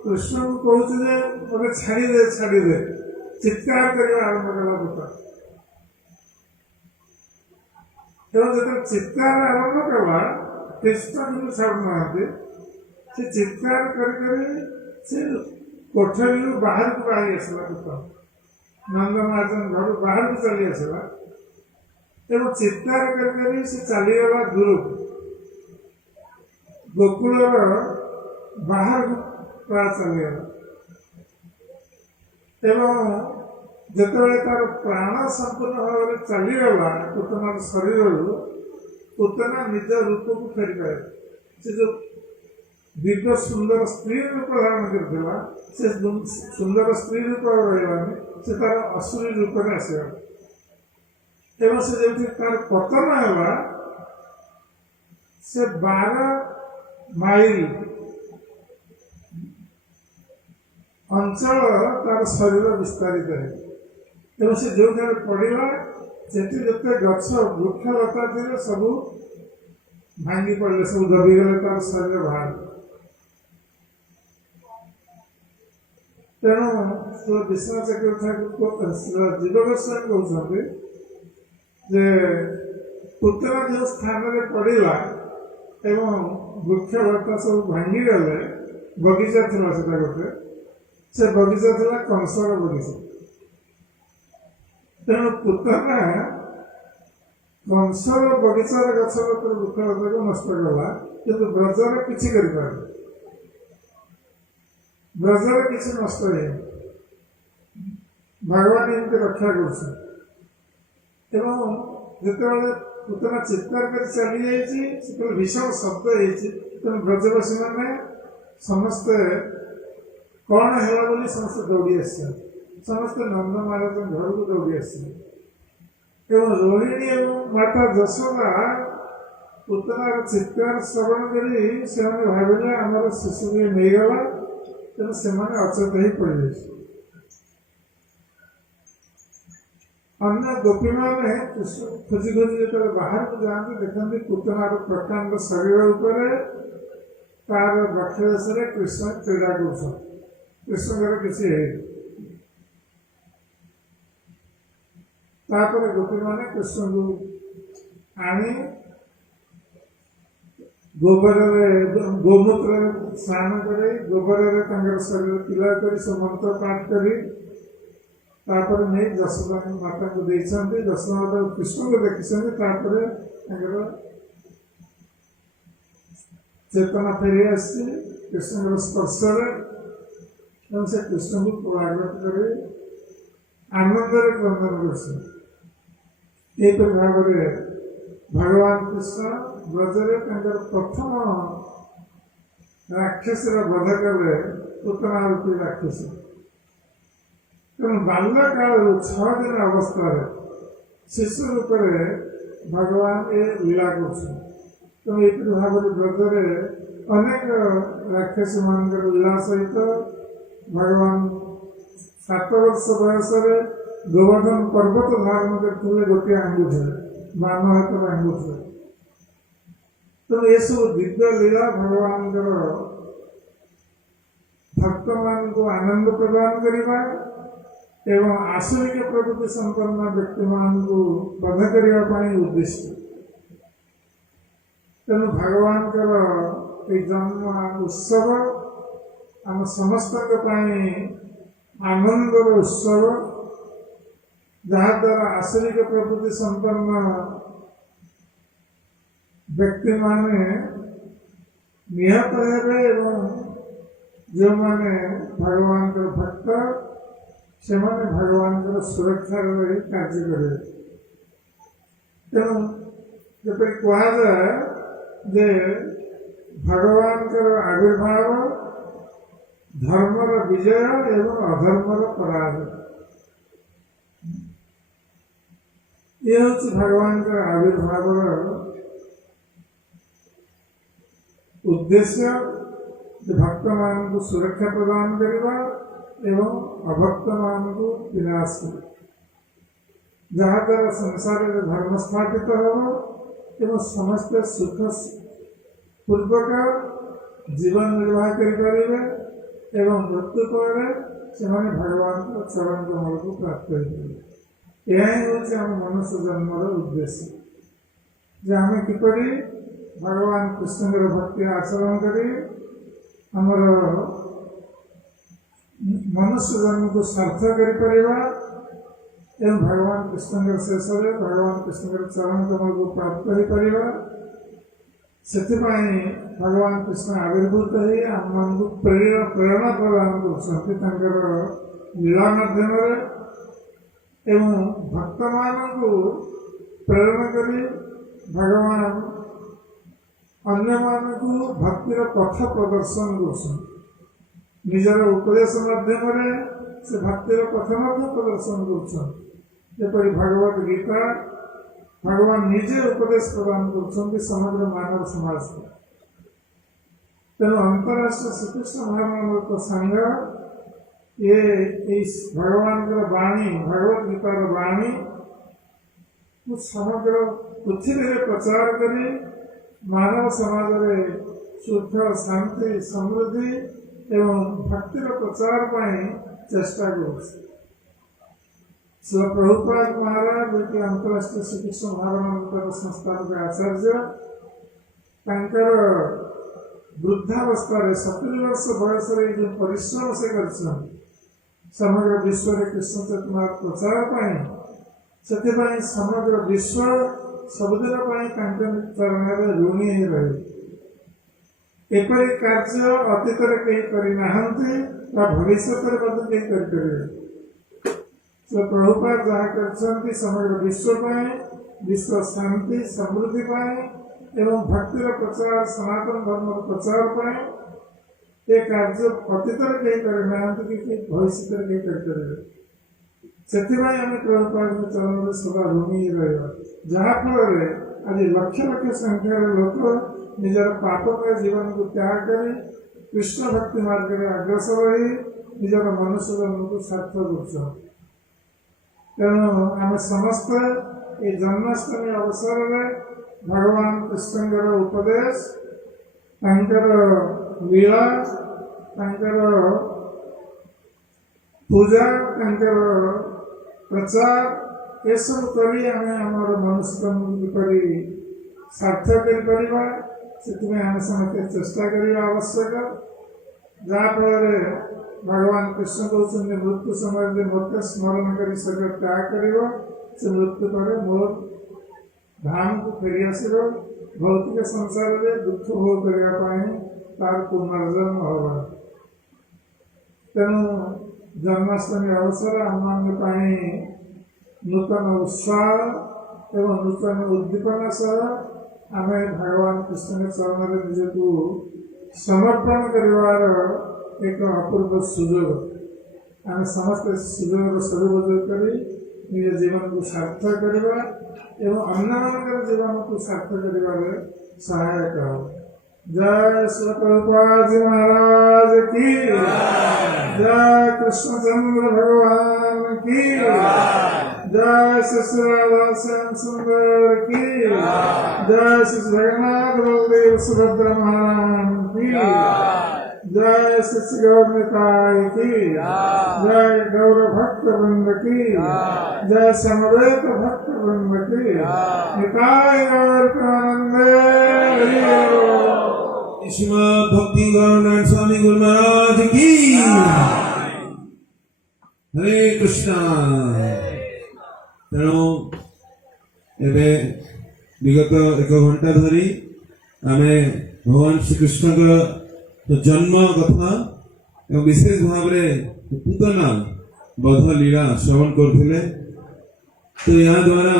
कृष्ण को कहते मत छाड़ी दे चित्कार करने आरंभ कला पुता जो चित्कार आरंभ कला कृष्ण को छाड़ना से चित्कार कर कोठरी बाहर को बाहरी आसला पुता नंदनाथन घर बाहर को चली आसला एवं चित्कार कर चलीगला दूर गोकुल बाहर को प्राय चलीगला एवं जिते तार प्राण संपूर्ण भाव में चलीगला पुतनार शरीर उतना निज रूप को फेरी पाए से जो दिव्य सुंदर स्त्री रूप धारण करथिला से सुंदर स्त्री रूप रहिबानी से तार असुरी रूप में आसीबा एवं से जेमति तार पतन हैला से 12 माइल अंचल तार शरीर विस्तारित है एवं से जो पड़ा से जिते गछ वृक्ष लता थे सब भांगी पड़े सब दबीगले तार शरीर बाहर तेणु विश्वनाथ चक्रवर्ती जीव गोस्वामी कहते जे पुतना जो स्थान में पड़ा एवं वृक्ष लता सब भांगी गले बगीचा था से गोटे से बगीचा था कंसर बगीचा तेणु पुतना कंसर बगीचार गछपत्र वृक्षलता को नष्ट कला कि ब्रजर किसी ब्रजर किसी नष्ट है भगवान एमती रक्षा करते पुतना चित्कार कर चली जाइए भीषण शब्द हो ब्रजवासी मैंने समस्ते कौन है बोली समस्त दौड़ी आस समस्त नंद महाराज घर को दौड़ी आस रोहिणी और माता यशोदा पुतनार चित्कार श्रवण कर भाविले आमर शिशु भी नहीं गला तेणु से अचेत ही पड़े अन्य गोपी मैंने खोजी खोजी जो बाहर को जाते देखते पुतनार प्रकांड शरीर उपर तार बक्षदेश कृष्ण क्रीड़ा कर कृष्ण किसी है तापर गोपी मैंने कृष्ण को आनी गोबर गोमूत्र स्नान कर गोबर शरीर तिला कर मंत्र पाठ कर नहीं यशोदा माता को देखते यशोदा माता कृष्ण को देखते चेतना फेरी आसी कृष्ण स्पर्श से कृष्ण को प्रागत कर आनंद क्रंदन कर भाव भगवान कृष्ण ब्रजरे प्रथम राक्षस बध कले पुतना रूपी राक्षस तेणु बाल्यकाल 6 दिन अवस्था शिशु रूप भगवान ये लीला कर भाव ब्रजरे अनेक राक्षस मान लीला सहित भगवान 7 वर्ष बयस गोवर्धन पर्वत धारण करते गोटे आंगुठे बाम हाथ आंगुठे तेणु ये सब दिव्य लीला भगवान भक्त मान को आनंद प्रदान करने एवं आसुरिक प्रकृति संपन्न व्यक्ति मान को बध करने उद्देश्य तेणु भगवान जन्म उत्सव आम समस्त आनंदर उत्सव जहाद्वारा आसुरिक प्रकृति संपन्न व्यक्ति माने निहत हेबे एवं जो माने भगवान भक्त से भगवान सुरक्षा कार्य करे तेणु जब कहुए जे भगवान आविर्भाव धर्मर विजय एवं अधर्मर पराजय ये हूँ भगवान आविर्भाव उद्देश्य भक्त मान को सुरक्षा प्रदान करने एवं अभक्त मान को विनाश कर जहाँ द्वारा संसार में धर्म स्थापित हो एवं समस्त सुख पूर्वक जीवन निर्वाह करें एवं मृत्यु पर से भगवान को चरण कमल को प्राप्त करें यह हूँ आम मनुष्य जन्मर उद्देश्य आम किपर भगवान कृष्ण भक्ति आचरण कर आमर मनुष्य जन्म को सार्थक कर भगवान कृष्ण शेष भगवान कृष्ण चरण कमल को प्राप्त कर भगवान कृष्ण आविर्भूत ही आम मान को प्रेरणा प्रदान कर लीला माध्यम एवं भक्त मान को प्रेरणा कर भगवान अन्य मानकु भक्तिर पथ प्रदर्शन करछन निजर उपदेश माध्यम से भक्तिर पथ प्रदर्शन करछन जेपरि भगवत गीता भगवान निजे उपदेश प्रदान करछन समग्र मानव समाज को तेणु अंतरराष्ट्रीय श्रीकृष्ण महामंत्र संघ ये भगवान वाणी भगवत गीतार वाणी समग्र पृथ्वी में प्रचार करी मानव समाज में सुख शांति समृद्धि एवं भक्तिर प्रचार चेष्टा कर प्रभुपाद महाराज जो अंतरराष्ट्रीय श्रीकृष्ण महामंत्र संस्थापक आचार्य वृद्धावस्था 70 वर्ष बयस जो परिश्रम से कर समग्र विश्व में कृष्ण चेतना प्रचार से समग्र विश्व सबुदिन चरण ऋणी ही रहे एपरी कार्य अतीत कहीं करना भविष्य प्रभुपाद जहाँ कर समग्र विश्व विश्व शांति समृद्धि एवं भक्तिर प्रचार सनातन धर्म प्रचार ये कार्य अतीत कहीं करना भविष्य कहीं करें से प्रभुपाद चरण में सदा ऋणी रहा जहाँफल आज लक्ष लक्ष संख्यार लोक निजर पापमय जीवन को त्याग कर कृष्ण भक्ति मार्ग में अग्रसर रही निजर मनुष्य जन्म को सार्थक तेणु आम समस्त ये जन्माष्टमी अवसर में भगवान कृष्ण उपदेश लीला पूजा प्रचार ये सब करी आमर मनुष्य किपरि सार्थक कर समस्त चेष्टा करने आवश्यक जहाँफल भगवान कृष्ण कहते मृत्यु समय मत स्मरण कर शरीर त्याग कर मृत्यु पर मोर धाम को फेरी आस भौतिक संसार में दुख भोग करने तार पुनर्जन्म होगा तेणु जन्माष्टमी अवसर आम नूतन उत्साह एवं नूतन उद्दीपना सह आम भगवान कृष्ण चरण में निजक समर्पण कर एक अपूर्व सुजोग आम समस्त सुजोग सदुपयोग कर निज जीवन को सार्थक करवा एवं अन्य जीवन को सार्थक कर सहायक हो। जय श्री प्रभुपाद जी महाराज की जय कृष्णचंद्र भगवान की जय श्री राधा श्याम सुंदर की जय श्री जगन्नाथ बलदेव सुभद्रा महाराज की जय श्री गौरताय की जय गौर भक्त वृंद की जय समवेत भक्त वृंद की निताय गौर श्रीमद् भक्ति गौरनाथ स्वामी गुरु महाराज की हरे कृष्ण। तेणु एबे विगत 1 घंटा धरी आमे भगवान श्री कृष्ण जन्म कथा एवं विशेष भाव में पूतना बध लीला श्रवण करते तो यहाँ द्वारा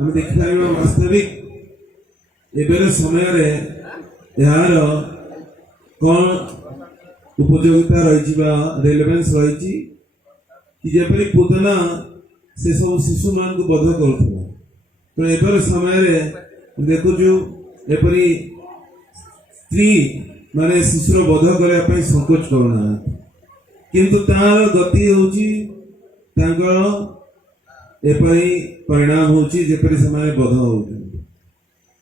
आम देखिपार वास्तविक एबेर समय यार कौन उपयोगिता रही रेलेवेंस रही कि जपरी पूतना से सब शिशु मान को बध करुला तो एबर समय देखुचु एपरी स्त्री माने शिशुर बध करने संकोच करना किंतु तार गति होची एपरी परिणाम होची जेपरी समय बध होती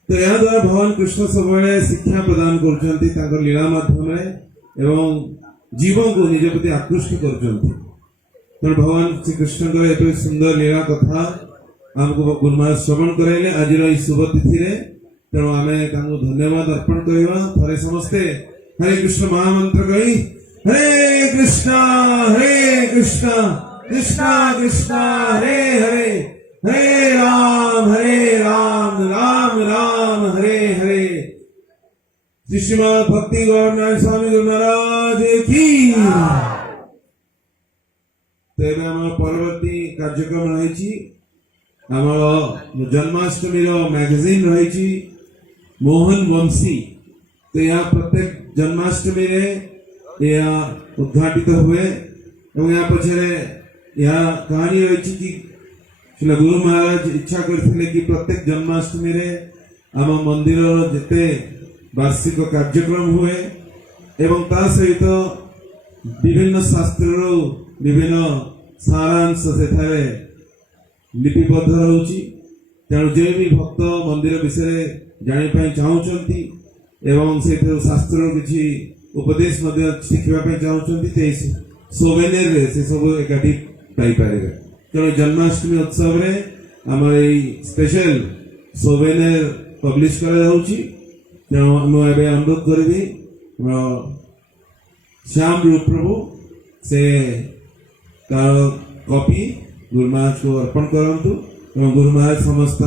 तो यह द्वारा भगवान कृष्ण सब शिक्षा प्रदान कर लीला माध्यम एवं जीवन को निज प्रति आकृष्ट कर भगवान श्री कृष्ण सुंदर लीला कथा आमको गुरुमा श्रवण कराइले आज शुभ तिथि तेणु आम धन्यवाद अर्पण करवा थे समस्ते हरे कृष्ण महामंत्र कही हरे कृष्ण कृष्ण कृष्ण हरे हरे हरे राम राम राम हरे हरे। श्रीमद् भक्ति गौरनाथ स्वामी गुरु महाराज की। तेरे परवर्ती कार्यक्रम रही जन्माष्टमी मैगजीन रही मोहन वंशी तो यहाँ प्रत्येक जन्माष्टमी रे यहाँ उद्घाटित हुए और यहाँ पछरे यहाँ कहानी रही कि श्री गुरु महाराज इच्छा करथिले कि प्रत्येक जन्माष्टमी रे आम मंदिर जेते वार्षिक कार्यक्रम हुए एवं ता सहित विभिन्न शास्त्र विभिन्न सारांश सेठारे लिपिबद्ध रहुची तेणु जे भी भक्त मंदिर विषय जानिपाई चाहूचंती एवं से शास्त्र किसी उपदेश मध्य शिखा चाहूँगी सोवेनियर रे से सब एकाठी पाई पारे तेणु जन्माष्टमी उत्सव रे आम स्पेशल सोवेनियर पब्लिश तेणु मुझे अनुरोध करी श्याम रूप प्रभु से तार कॉपी गुरु महाराज को अर्पण करंतु एवं गुरु महाराज समस्त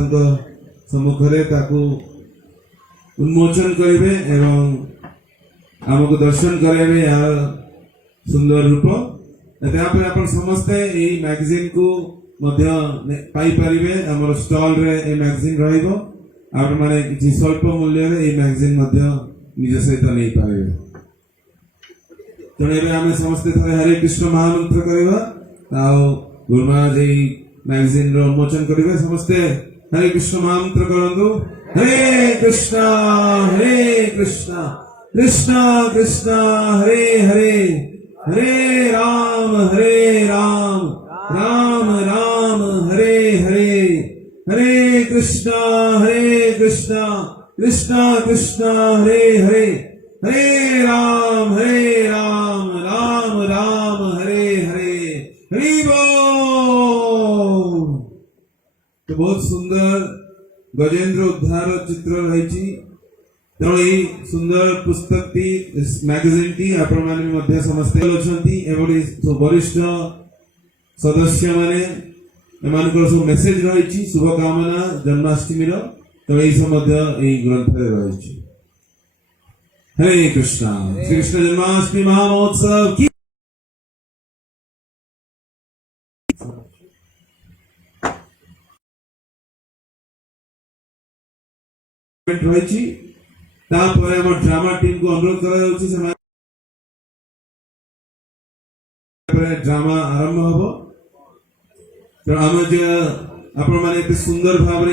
सम्मुखें ताकू उन्मोचन करेंगे एवं आमको दर्शन करेंगे यार सुंदर रूप तापर आप समस्ते यही मैगजीन को पाई पारिबे हमर स्टॉल रे ए मैगजीन रहइबो आप माने किछि स्वल्प मूल्य रे ए मैगजीन निज सहित नहीं पारिबे तेणु आम समस्ते थरे हरे कृष्ण महामंत्र करवा गुरु महाराज मैगजीन रो उन्मोचन करेंगे समस्ते हरे कृष्ण महामंत्र करंतु हरे कृष्णा कृष्णा कृष्णा हरे हरे हरे राम राम राम हरे हरे हरे कृष्णा कृष्णा कृष्णा हरे हरे हरे राम राम राम हरे हरे हरि बोल। तो बहुत सुंदर गजेंद्र उद्धार चित्र रही तेणु यही सुंदर पुस्तक टी मैगजीन टी आपण माने समस्ते अच्छा वरिष्ठ सदस्य माने एमानकर सब मेसेज रही शुभकामना जन्माष्टमी तो यही सब ग्रंथ रही। हरे कृष्णा श्री कृष्ण जन्माष्टमी महामहोत्सव की रही ड्रामा टीम को अनुरोध कर ड्रामा आरंभ हम तेणु आम आप सुंदर भाव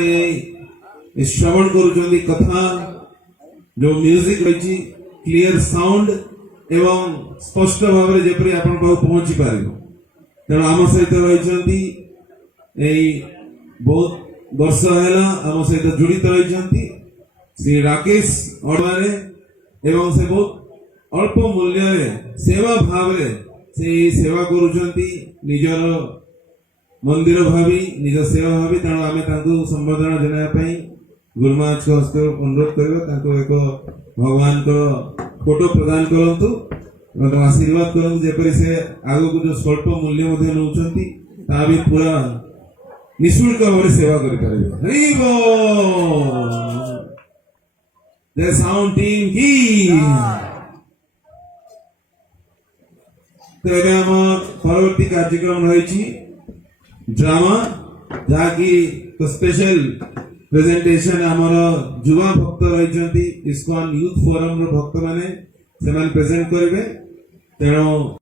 श्रवण कर कथा जो म्यूजिक रही क्लियर साउंड एवं स्पष्ट भाव जेपरी आप पहुंची पार तेणु आम सहित रही बहुत वर्ष है आम सहित जोड़ित रही श्री राकेश अडवाणी एवं से बहुत अल्प मूल्य सेवा भाव से सेवा करुचंती निजर मंदिर भावी निज सेवा भावी तेणु आम संबर्धना जनाई गुरु महाराज को हस्त अनुरोध कर एक भगवान को फोटो प्रदान करूँ आशीर्वाद करूँ जेपरी से आग को जो स्वल्प मूल्य नौकरी ता भी पूरा निःशुल्क भाव सेवा कर The sound team की तो परवर्ती कार्यक्रम रही ड्रामा जहाँकि तो स्पेशल प्रेजेंटेशन आमर युवा भक्त रही इस्कॉन यूथ फोरम भक्त माने प्रेजेंट करेंगे तेणु